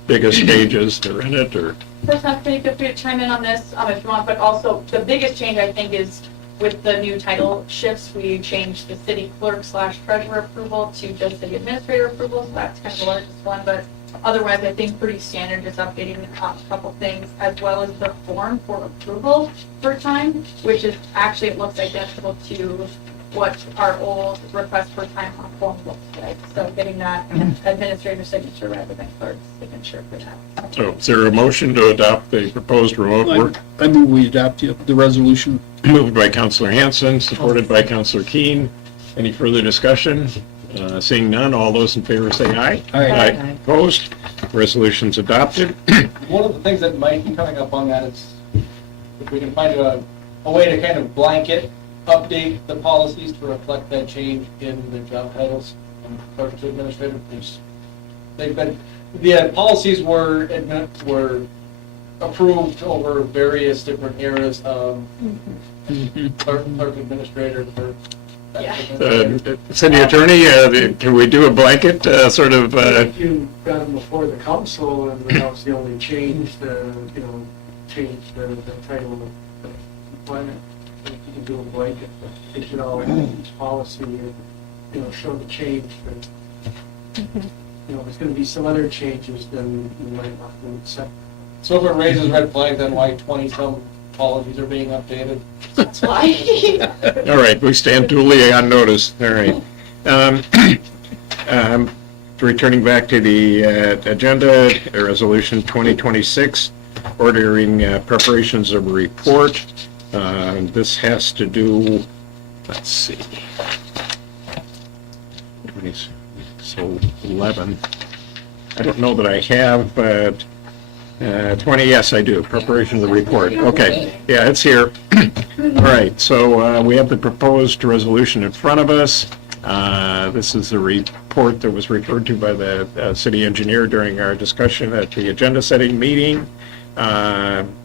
biggest changes that are in it, or? First off, feel free to chime in on this if you want, but also the biggest change I think is with the new title shifts, we changed the city clerk / treasurer approval to just city administrator approval, so that's kind of the largest one, but otherwise I think pretty standard, just updating a couple things, as well as the form for approval for time, which is actually, it looks identical to what our old request for time on form looks like. So getting that administrator signature rather than clerk's signature for that. So is there a motion to adopt the proposed remote work? I move we adopt the resolution Moved by Counselor Hanson, supported by Counselor Keene. Any further discussion? Seeing none, all those in favor say aye. Aye. Opposed? Resolution's adopted. One of the things that might be coming up on that is if we can find a way to kind of blanket update the policies to reflect that change in the job titles from clerk to administrative. They've been, the policies were approved over various different eras of clerk administrator, clerk. City Attorney, can we do a blanket, sort of, If you got them before the council and that was the only change, change the title of employment, you can do a blanket, but they should all, each policy, show the change, but, if there's gonna be some other changes, then you might not do it separate. So if it raises red flags on why 20-some policies are being updated. That's why. all right, we stand duly on notice. All right. Returning back to the agenda, Resolution 2026, ordering preparations of a report. This has to do, let's see, 11. I don't know that I have, but 20, yes, I do. Preparation of the report. Okay, yeah, it's here. All right, so we have the proposed resolution in front of us. This is the report that was referred to by the city engineer during our discussion at the agenda-setting meeting.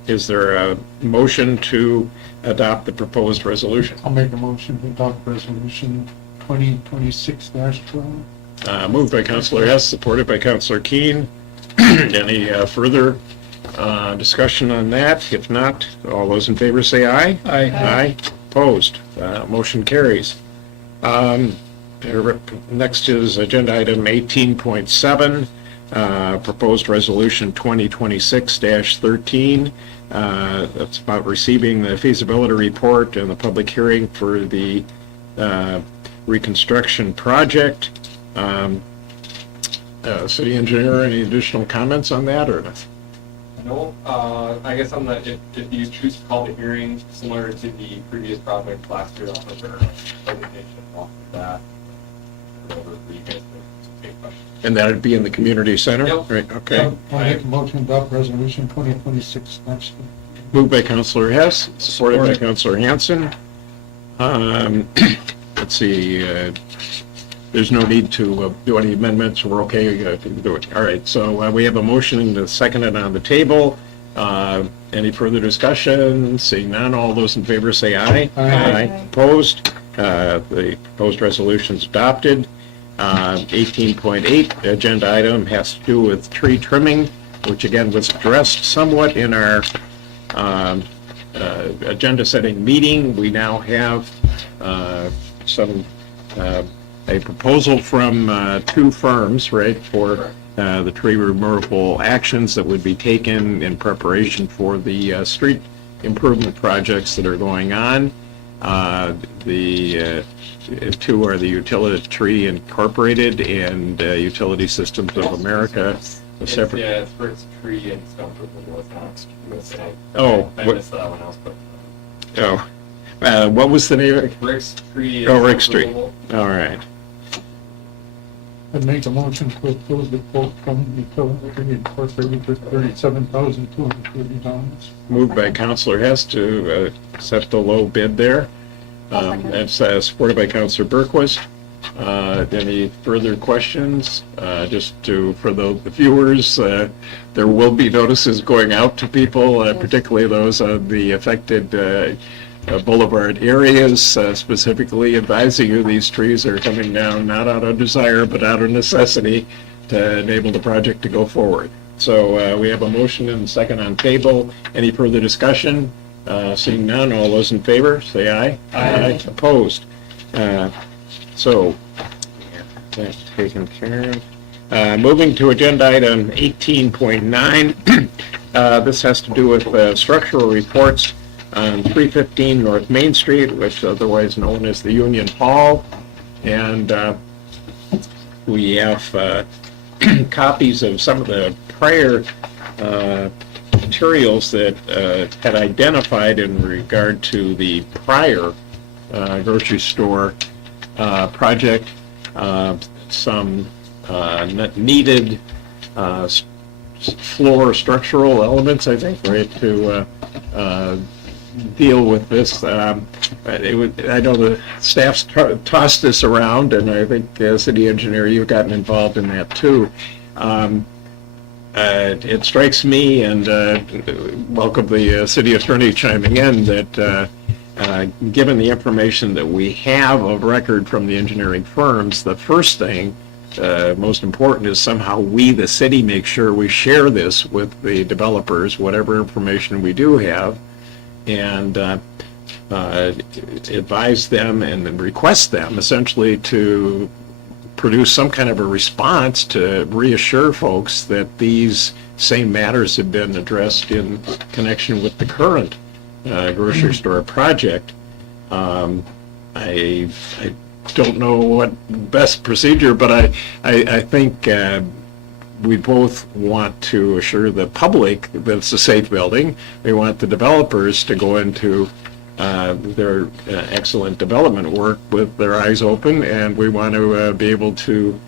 Is there a motion to adopt the proposed resolution? I'll make a motion to adopt resolution 2026-12. Moved by Councilor Hess, supported by Councilor Keene. Any further discussion on that? If not, all those in favor say aye. Aye. Opposed? Motion carries. Next is agenda item 18.7, proposed resolution 2026-13. That's about receiving the feasibility report and the public hearing for the reconstruction project. City engineer, any additional comments on that or not? No, I guess on the, if you choose to call the hearing similar to the previous project last year, I'll put their presentation off of that. Over for you guys to take questions. And that'd be in the community center? Yep. Right, okay. Yep. I'll make a motion to adopt resolution 2026-12. Moved by Councilor Hess, supported by Councilor Hanson. Let's see, there's no need to do any amendments, we're okay, to do it. All right, so we have a motion to second it on the table. Any further discussion? Seeing none, all those in favor say aye. Aye. Opposed? The proposed resolution is adopted. 18.8 agenda item has to do with tree trimming, which again was addressed somewhat in our agenda setting meeting. We now have a proposal from two firms, right, for the tree removal actions that would be taken in preparation for the street improvement projects that are going on. The two are the Utility Tree Incorporated and Utility Systems of America. A separate. Yeah, it's Bricks Tree and Stone Removal. It's not USA. Oh, I what- missed that one else, but Oh, what was the name? Bricks Tree. Oh, and Rick Stone Street. Removal. All right. I'd make a motion to approve the quote from Utility Incorporated for $37,230. Moved by Councilor Hess to accept the low bid there. That's supported by Councilor Berquist. Any further questions? Just for the viewers, there will be notices going out to people, particularly those on the affected boulevard areas, specifically advising you these trees are coming down not out of desire, but out of necessity to enable the project to go forward. So we have a motion and a second on table. Any further discussion? Seeing none, all those in favor, say aye. Aye. Opposed? So, that's taken care of. Moving to agenda item 18.9. This has to do with structural reports on 315 North Main Street, which is otherwise known as the Union Hall. And we have copies of some of the prior materials that had identified in regard to the prior grocery store project, some needed floor structural elements, I think, right, to deal with this. I know the staff's tossed this around, and I think, city engineer, you've gotten involved in that too. It strikes me, and welcome the city attorney chiming in, that given the information that we have of record from the engineering firms, the first thing, most important, is somehow we, the city, make sure we share this with the developers, whatever information we do have, and advise them and then request them essentially to produce some kind of a response to reassure folks that these same matters have been addressed in connection with the current grocery store project. I don't know what best procedure, but I think we both want to assure the public that it's a safe building. We want the developers to go into their excellent development work with their eyes open, and we want to be able to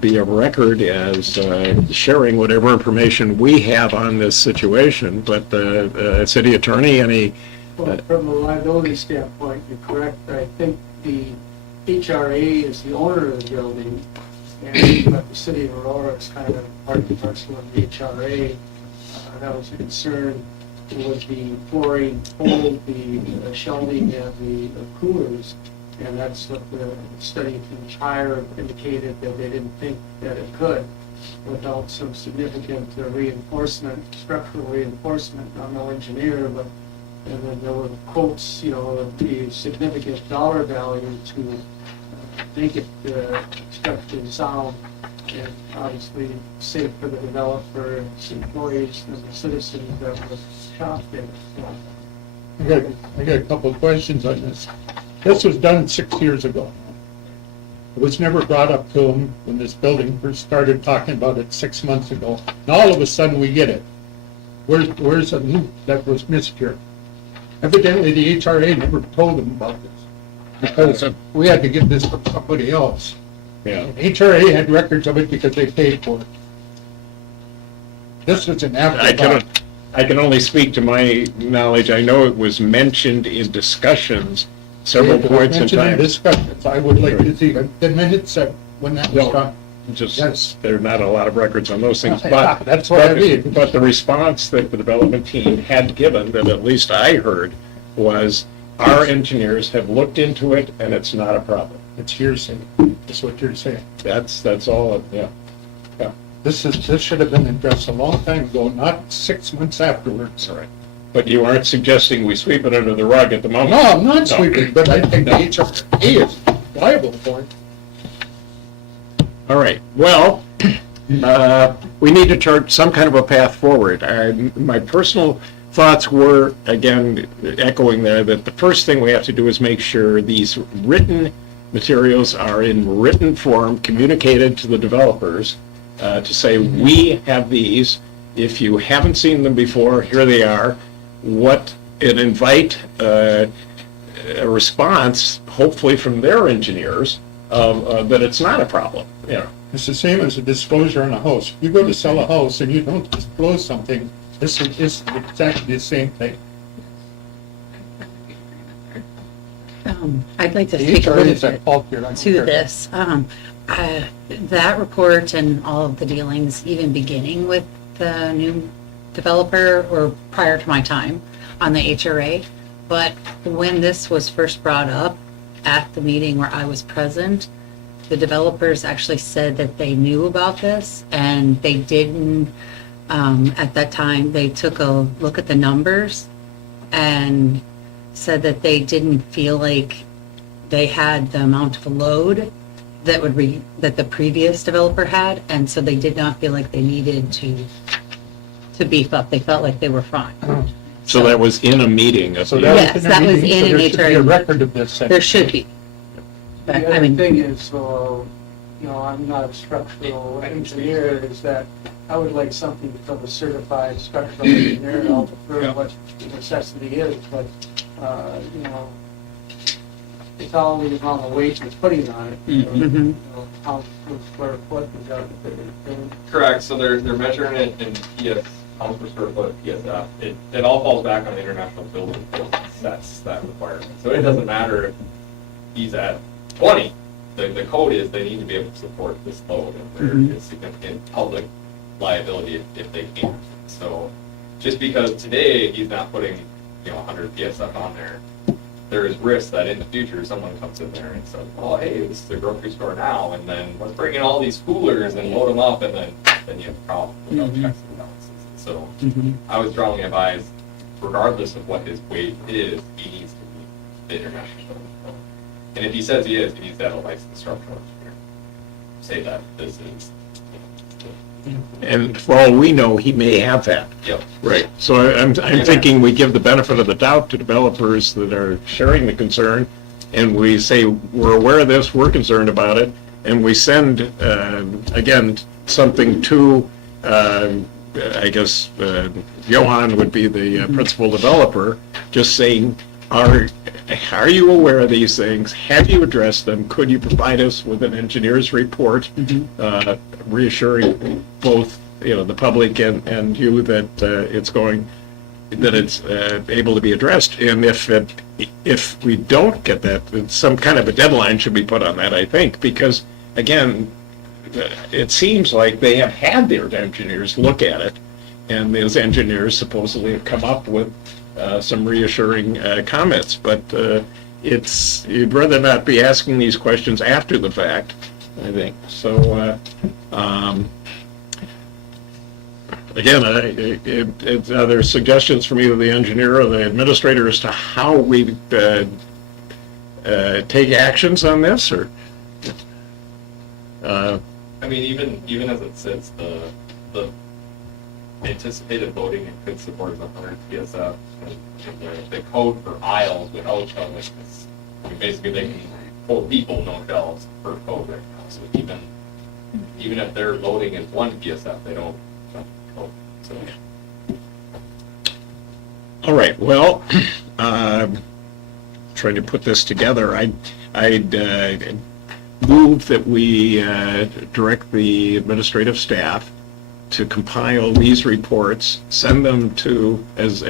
be a record as sharing whatever information we have on this situation. But city attorney, any? Well, from a liability standpoint, you're correct. I think the HRA is the owner of the building, but the city of Aurora is kind of part and parcel of the HRA. That was a concern with the flooring, hold, the shelving, and the coolers, and that's what the study from Shire indicated, that they didn't think that it could without some significant reinforcement, structural reinforcement. I'm no engineer, but and then there were quotes, of the significant dollar value to make it structurally sound and obviously safe for the developer, its employees, and the citizens that were shopped in. I got a couple of questions on this. This was done 6 years ago. It was never brought up to them when this building first started talking about it 6 months ago. And all of a sudden we get it. Where's a loop that was missed here? Evidently the HRA never told them about this because we had to get this from somebody else. Yeah. HRA had records of it because they paid for it. This was an afterthought. I can only speak to my knowledge. I know it was mentioned in discussions several points in time. Discussions. I would like to see the minutes when that was done. Yes. There are not a lot of records on those things, Yeah, but that's what I mean. But the response that the development team had given, that at least I heard, was our engineers have looked into it and it's not a problem. It's hearsay. That's what you're saying. That's all. Yeah. This should have been addressed a long time ago, not 6 months afterwards. All right. But you aren't suggesting we sweep it under the rug at the moment? No, I'm not sweeping, but I think the HRA is liable for it. All right. Well, we need to chart some kind of a path forward. My personal thoughts were, again, echoing there, that the first thing we have to do is make sure these written materials are in written form, communicated to the developers, to say, we have these. If you haven't seen them before, here they are. And invite a response, hopefully from their engineers, that it's not a problem. It's the same as a disclosure on a house. You go to sell a house and you don't disclose something, it's exactly the same thing. I'd like to The speak a HRA little is at bit fault here. to this. That report and all of the dealings, even beginning with the new developer or prior to my time on the HRA, but when this was first brought up at the meeting where I was present, the developers actually said that they knew about this and they didn't, at that time, they took a look at the numbers and said that they didn't feel like they had the amount of load that that the previous developer had, and so they did not feel like they needed to beef up. They felt like they were fine. So that was in a meeting. So Yes, was in a that was meeting, in so an there should be HRA. a record of this. There should be. But, The I other mean, thing is, you know, I'm not a structural engineer, is that I would like something from a certified structural engineer, I'll prefer what the necessity is, but, you know, it's all on the weight it's putting on it. You know, how per square foot is that? Correct, so they're measuring it in PS, pounds per square foot, PSF. It all falls back on the International Building Code that sets that requirement. So it doesn't matter if he's at 20. The code is they need to be able to support this load, and there is significant public liability if they can't. So just because today he's not putting, you know, 100 PSF on there is risk that in the future someone comes in there and says, oh, hey, this is a grocery store now, and then let's bring in all these coolers and load them up, and then you have a problem without checks and balances. So I would strongly advise, regardless of what his weight is, he needs to meet the international building code. And if he says he is, he needs to have a licensed structural engineer. Say that this is. And for all we know, he may have that. Yep. Right. So I'm thinking we give the benefit of the doubt to developers that are sharing the concern, and we say, we're aware of this, we're concerned about it, and we send, again, something to, I guess, Johan would be the principal developer, just saying, are you aware of these things? Have you addressed them? Could you provide us with an engineer's report, reassuring both, you know, the public and you that it's able to be addressed? And if we don't get that, some kind of a deadline should be put on that, I think, because again, it seems like they have had their engineers look at it, and those engineers supposedly have come up with some reassuring comments, but you'd rather not be asking these questions after the fact, I think. So, again, there's suggestions from either the engineer or the administrator as to how we take actions on this, or? I mean, even as it sits, the anticipated loading it could support 100 PSF, and the code for aisles without shelving is, I mean, basically they can hold people, no shelves per code right now. So even if their loading is 1 PSF, they don't code. So. All right. Well, trying to put this together, I'd move that we direct the administrative staff to compile these reports, send them to as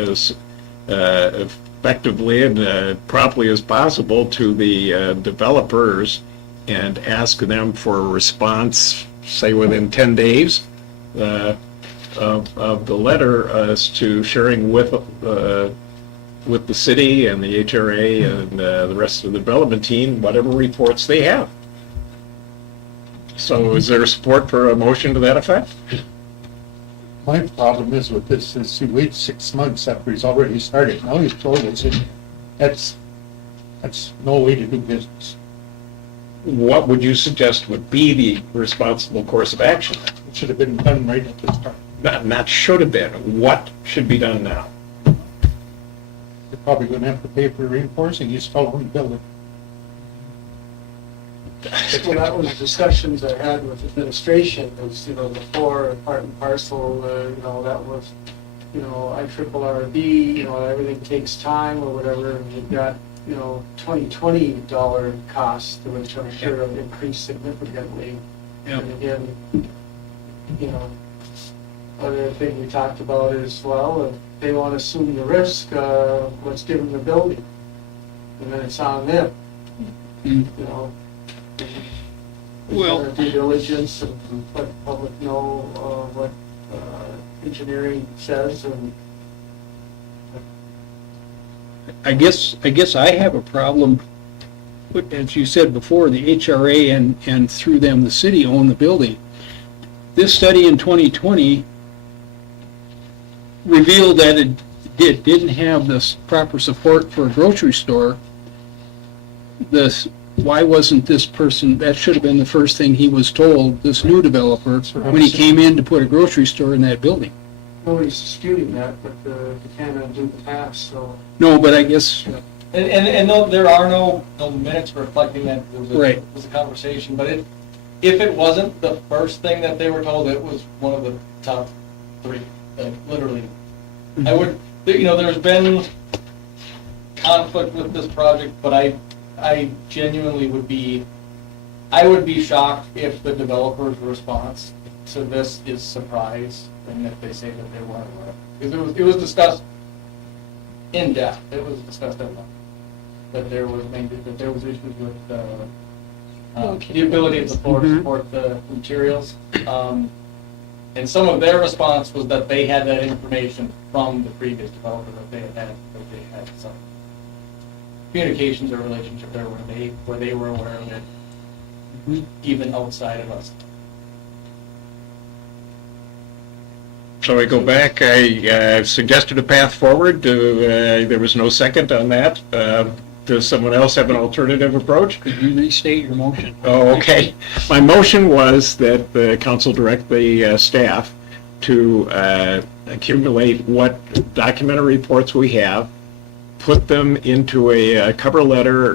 effectively and promptly as possible to the developers, and ask them for a response, say within 10 days, of the letter as to sharing with the city and the HRA and the rest of the development team whatever reports they have. So is there support for a motion to that effect? My problem is with this, is he waits 6 months after he's already started. Now he's told us that's no way to do business. What would you suggest would be the responsible course of action? It should have been done right at the start. Not should have been. What should be done now? You're probably going to have to pay for reinforcing. You still own the building. Well, that was discussions I had with administration, was, you know, before part and parcel, you know, that was, you know, IRRB, you know, everything takes time or whatever, and you've got, you know, $20 costs, which I'm sure have increased significantly. And again, you know, other thing we talked about is, well, if they want to assume the risk, let's give them the building. And then it's on them, you know. Well, Due diligence and let the public know what engineering says, and I guess I have a problem, but as you said before, the HRA and through them, the city own the building. This study in 2020 revealed that it didn't have the proper support for a grocery store. Why wasn't this person, that should have been the first thing he was told, this new developer, when he came in to put a grocery store in that building? nobody's disputing that, but you can't undo the past, so. No, but I guess, And no, there are no minutes reflecting that there Right. was a conversation, but if it wasn't the first thing that they were told, it was one of the top 3, like literally. I would, there's been conflict with this project, but I genuinely would be shocked if the developer's response to this is surprise, and if they say that they weren't aware. Because it was discussed in depth, it was discussed at length, that there was issues with the ability of the floor to support the materials. And some of their response was that they had that information from the previous developer, that they had some communications or relationship there where they were aware of it, even outside of us. So I go back, I suggested a path forward, there was no second on that. Does someone else have an alternative approach? Could you restate your motion? Oh, okay. My motion was that the council direct the staff to accumulate what documentary reports we have, put them into a cover letter,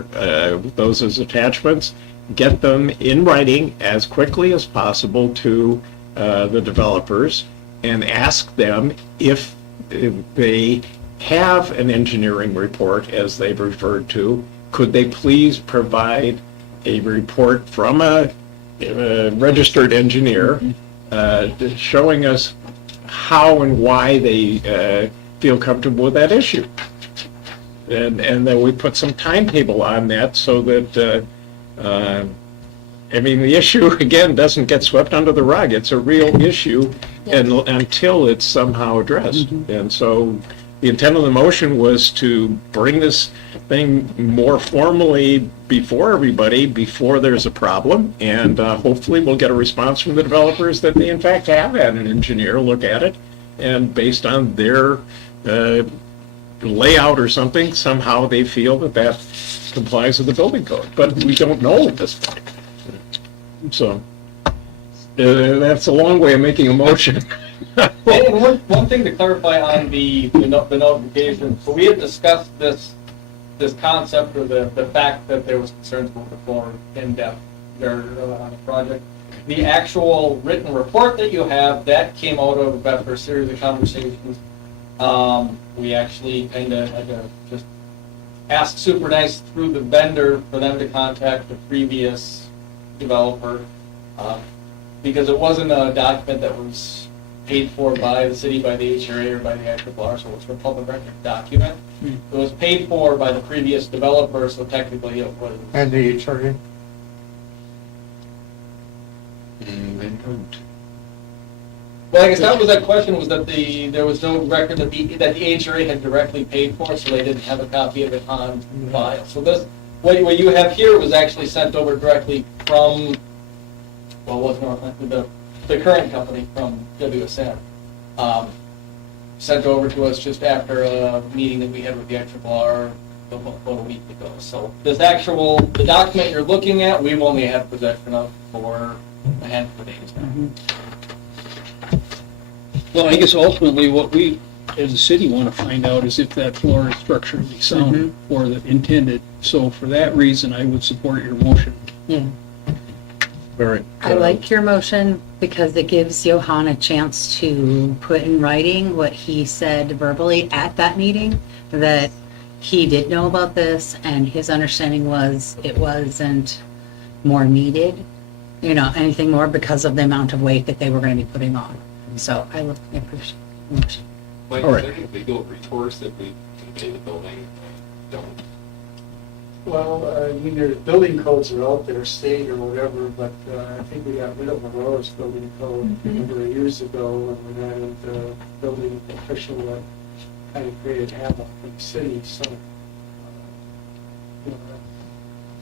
those as attachments, get them in writing as quickly as possible to the developers, and ask them if they have an engineering report, as they've referred to, could they please provide a report from a registered engineer showing us how and why they feel comfortable with that issue. And then we put some timetable on that so that, the issue, again, doesn't get swept under the rug. It's a real issue until it's somehow addressed. And so the intent of the motion was to bring this thing more formally before everybody, before there's a problem, and hopefully we'll get a response from the developers that they in fact have had an engineer look at it, and based on their layout or something, somehow they feel that complies with the building code. But we don't know at this point. So that's a long way of making a motion. And one thing to clarify on the notification, so we had discussed this concept, or the fact that there was concerns with the floor in depth very early on the project. The actual written report that you have, that came out of, after a series of conversations, we actually kind of just asked super nice through the vendor for them to contact the previous developer, because it wasn't a document that was paid for by the city, by the HRA, or by the IRRR, so it's a public record document. It was paid for by the previous developer, so technically it was. And the HRA? Well, I guess that was that question, was that there was no record that the HRA had directly paid for, so they didn't have a copy of it on file. So this, what you have here was actually sent over directly from, well, it wasn't the current company from WSM. Sent over to us just after a meeting that we had with the IRRR about a week ago. So the document you're looking at, we've only had possession of for a handful of days now. Well, I guess ultimately what we, as a city, want to find out is if that floor is structurally sound or the intended. So for that reason, I would support your motion. Yeah. Very. I like your motion because it gives Johan a chance to put in writing what he said verbally at that meeting, that he did know about this and his understanding was it wasn't more needed, anything more because of the amount of weight that they were going to be putting on. So I appreciate the motion. Like, All right. is there any legal recourse if we convey the building? Don't. Well, there's building codes are out there, state or whatever, but I think we got rid of Aurora's building code a number of years ago, and we added the building official that kind of created havoc for the city, so.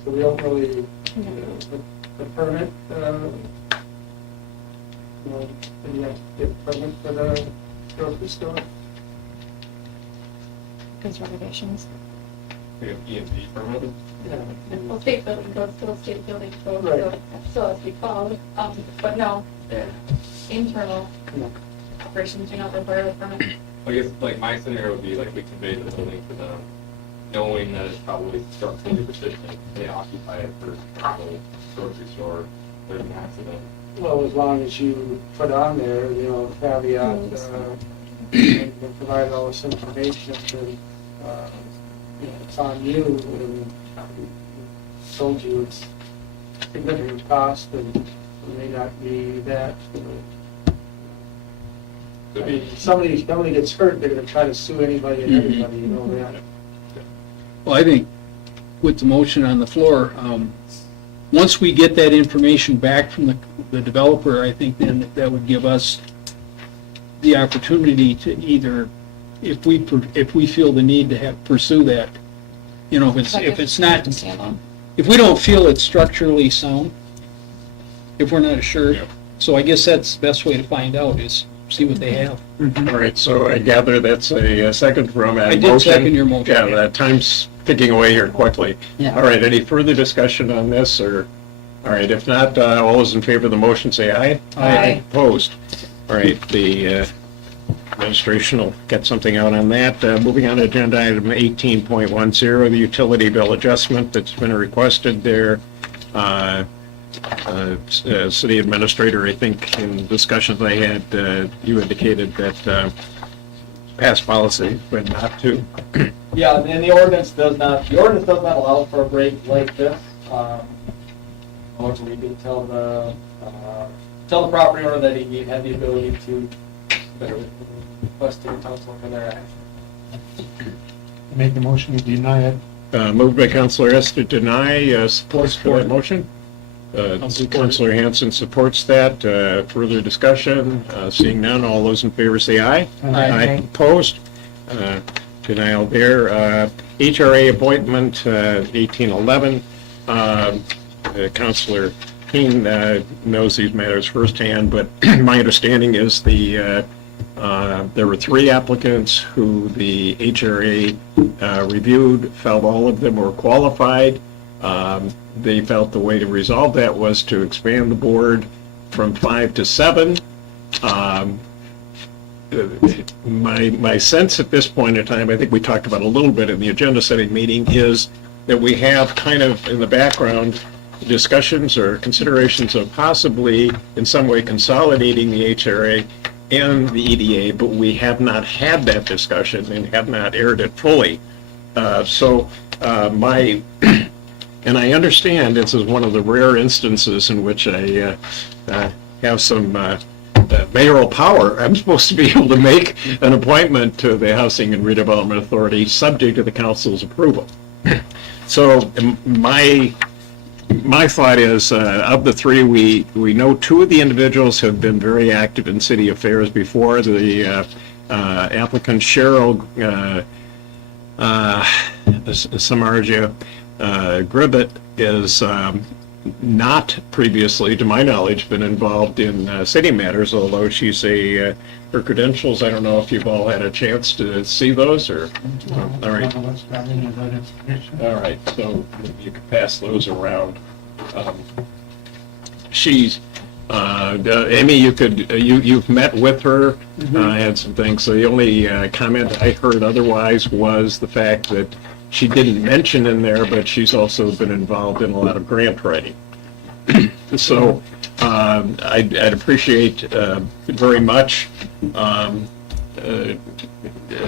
So we don't really, the permit, and you have to get a permit for the grocery store. Because renovations. We have EMP permit? Yeah. Well, state building code, still state building code, Right. so that still has to be followed. But no, the internal operations do not require a permit. I guess, like, my scenario would be, like, we convey the building to them, knowing that it's probably structurally deficient, they occupy it for a grocery store, there's an accident. Well, as long as you put on there, caveat, and provide all this information, then, it's on you, and told you it's significant cost, and it may not be that. I mean, somebody gets hurt, they're gonna try to sue anybody and everybody, you know that. Well, I think with the motion on the floor, once we get that information back from the developer, I think then that would give us the opportunity to either, if we feel the need to pursue that, if it's not, Stand on. if we don't feel it's structurally sound, if we're not assured, so I guess that's the best way to find out is see what they have. All right, so I gather that's a second from a I motion. did second your motion. Yeah, that time's ticking away here quickly. Yeah. All right, any further discussion on this, or, all right, if not, all those in favor of the motion say aye. Aye. Opposed? All right, the administration will get something out on that. Moving on to agenda item 18.10, the utility bill adjustment that's been requested there. City administrator, I think in discussions I had, you indicated that past policy, but not to. Yeah, and the ordinance does not allow for a break like this. However, we did tell the property owner that he had the ability to request the council for their action. Make the motion to deny it. Moved by Councilor S. to deny, supports for that motion. I'll support it. Councilor Hanson supports that. Further discussion, seeing none, all those in favor say aye. Aye. Opposed? Denial there. HRA appointment, 1811. Councilor Keene knows these matters firsthand, but my understanding is there were 3 applicants who the HRA reviewed, felt all of them were qualified. They felt the way to resolve that was to expand the board from 5 to 7. My sense at this point in time, I think we talked about a little bit in the agenda setting meeting, is that we have kind of in the background discussions or considerations of possibly in some way consolidating the HRA and the EDA, but we have not had that discussion and have not aired it fully. And I understand this is one of the rare instances in which I have some mayoral power. I'm supposed to be able to make an appointment to the Housing and Redevelopment Authority subject to the council's approval. So my thought is, of the 3, we know 2 of the individuals have been very active in city affairs before. The applicant Cheryl Samardzija Gribbett is not previously, to my knowledge, been involved in city matters, although she's her credentials, I don't know if you've all had a chance to see those, or, all right. All right, so you can pass those around. She's, Amy, you've met with her, had some things, so the only comment I heard otherwise was the fact that she didn't mention in there, but she's also been involved in a lot of grant writing. So I'd appreciate very much,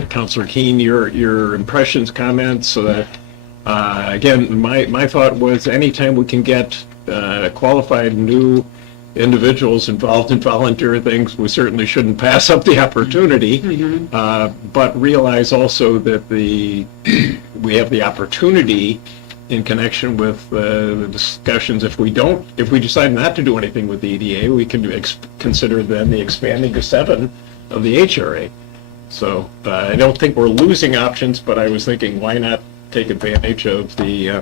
Councilor Keene, your impressions, comments. Again, my thought was anytime we can get qualified new individuals involved in volunteer things, we certainly shouldn't pass up the opportunity, but realize also that we have the opportunity in connection with the discussions. If we decide not to do anything with the EDA, we can consider then the expanding to 7 of the HRA. So I don't think we're losing options, but I was thinking, why not take advantage of the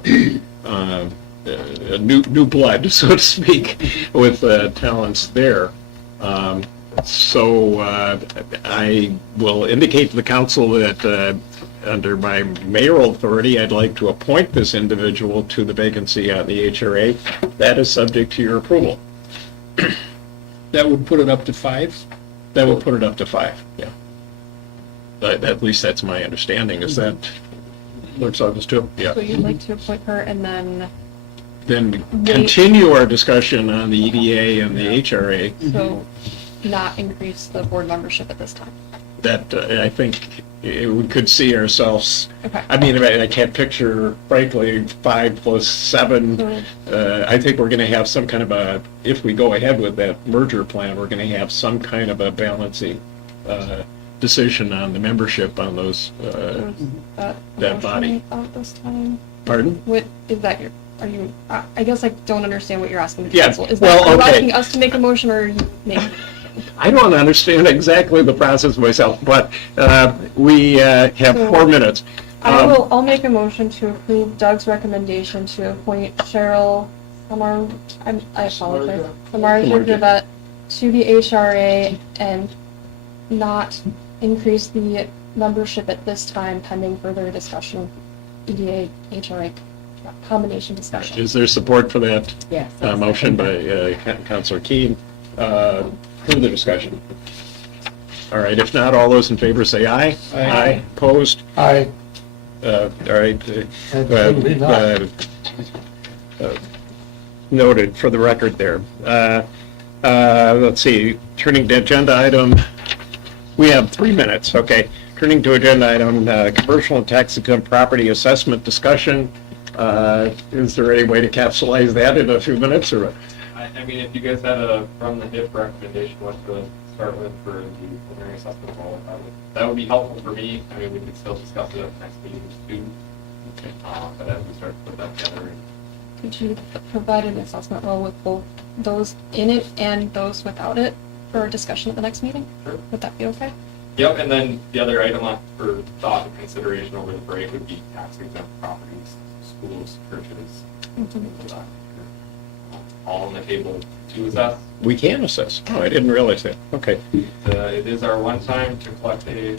new blood, so to speak, with talents there. So I will indicate to the council that under my mayoral authority, I'd like to appoint this individual to the vacancy on the HRA. That is subject to your approval. That would put it up to 5? That would put it up to 5, yeah. But at least that's my understanding, is that Clerk's office too? Yeah. So you'd like to appoint her, and then then continue our discussion on the EDA and the HRA. So not increase the board membership at this time. That I think we could see ourselves. Okay. I mean, I can't picture, frankly, 5 plus 7. I think we're going to have some kind of a, if we go ahead with that merger plan, we're going to have some kind of a balancing decision on the membership on those, that body. At this time. Pardon? What is that? Are you? I guess I don't understand what you're asking. Yeah, Council. Is well, that are you okay. asking us to make a motion, or are you making? I don't understand exactly the process myself, but we have 4 minutes. I'll make a motion to approve Doug's recommendation to appoint Cheryl I apologize. Samarja Devet to the HRA and not increase the membership at this time pending further discussion, EDA, HRA combination discussion. Is there support for that Yes. motion by Councilor Keen? Further discussion? All right, if not, all those in favor say aye. Aye. Opposed? Aye. All right. Absolutely not. Noted for the record there. Let's see, turning to agenda item, we have 3 minutes, okay. Turning to agenda item, commercial and tax exempt property assessment discussion. Is there any way to capsulize that in a few minutes, or? I mean, if you guys had a from the hip recommendation, what to start with for the preliminary assessment role, that would be helpful for me. I mean, we could still discuss it at the next meeting too. But as we start to put that together. Could you provide an assessment role with both those in it and those without it for discussion at the next meeting? Sure. Would that be okay? Yep, and then the other item on for thought and consideration over the break would be tax exempt properties, schools, churches, things like that. All on the table to assess. We can assess. Oh, I didn't realize that. Okay. It is our one time to collect a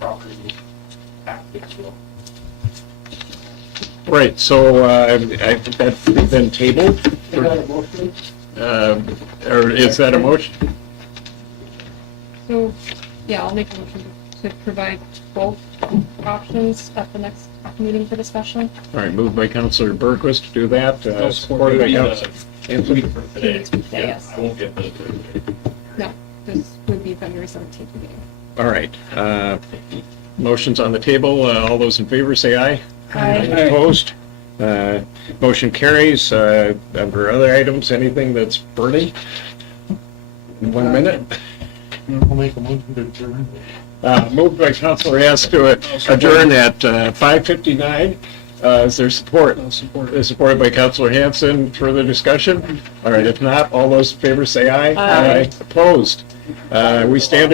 property tax, if you will. Right, so that's been tabled? Or is that a motion? So, yeah, I'll make a motion to provide both options at the next meeting for discussion. All right, moved by Councilor Berquist to do that, supported by Councilor. Week from today. Weeks from today, yes. I won't get the. No, this would be February 17th meeting. All right, motion's on the table. All those in favor say aye. Aye. Opposed? Motion carries. Under other items, anything that's burning? In 1 minute? I'll make a motion to adjourn. Moved by Councilor Hess to adjourn at 5:59. Is there support? Support. Supported by Councilor Hanson. Further discussion? All right, if not, all those in favor say aye. Aye. Opposed? We stand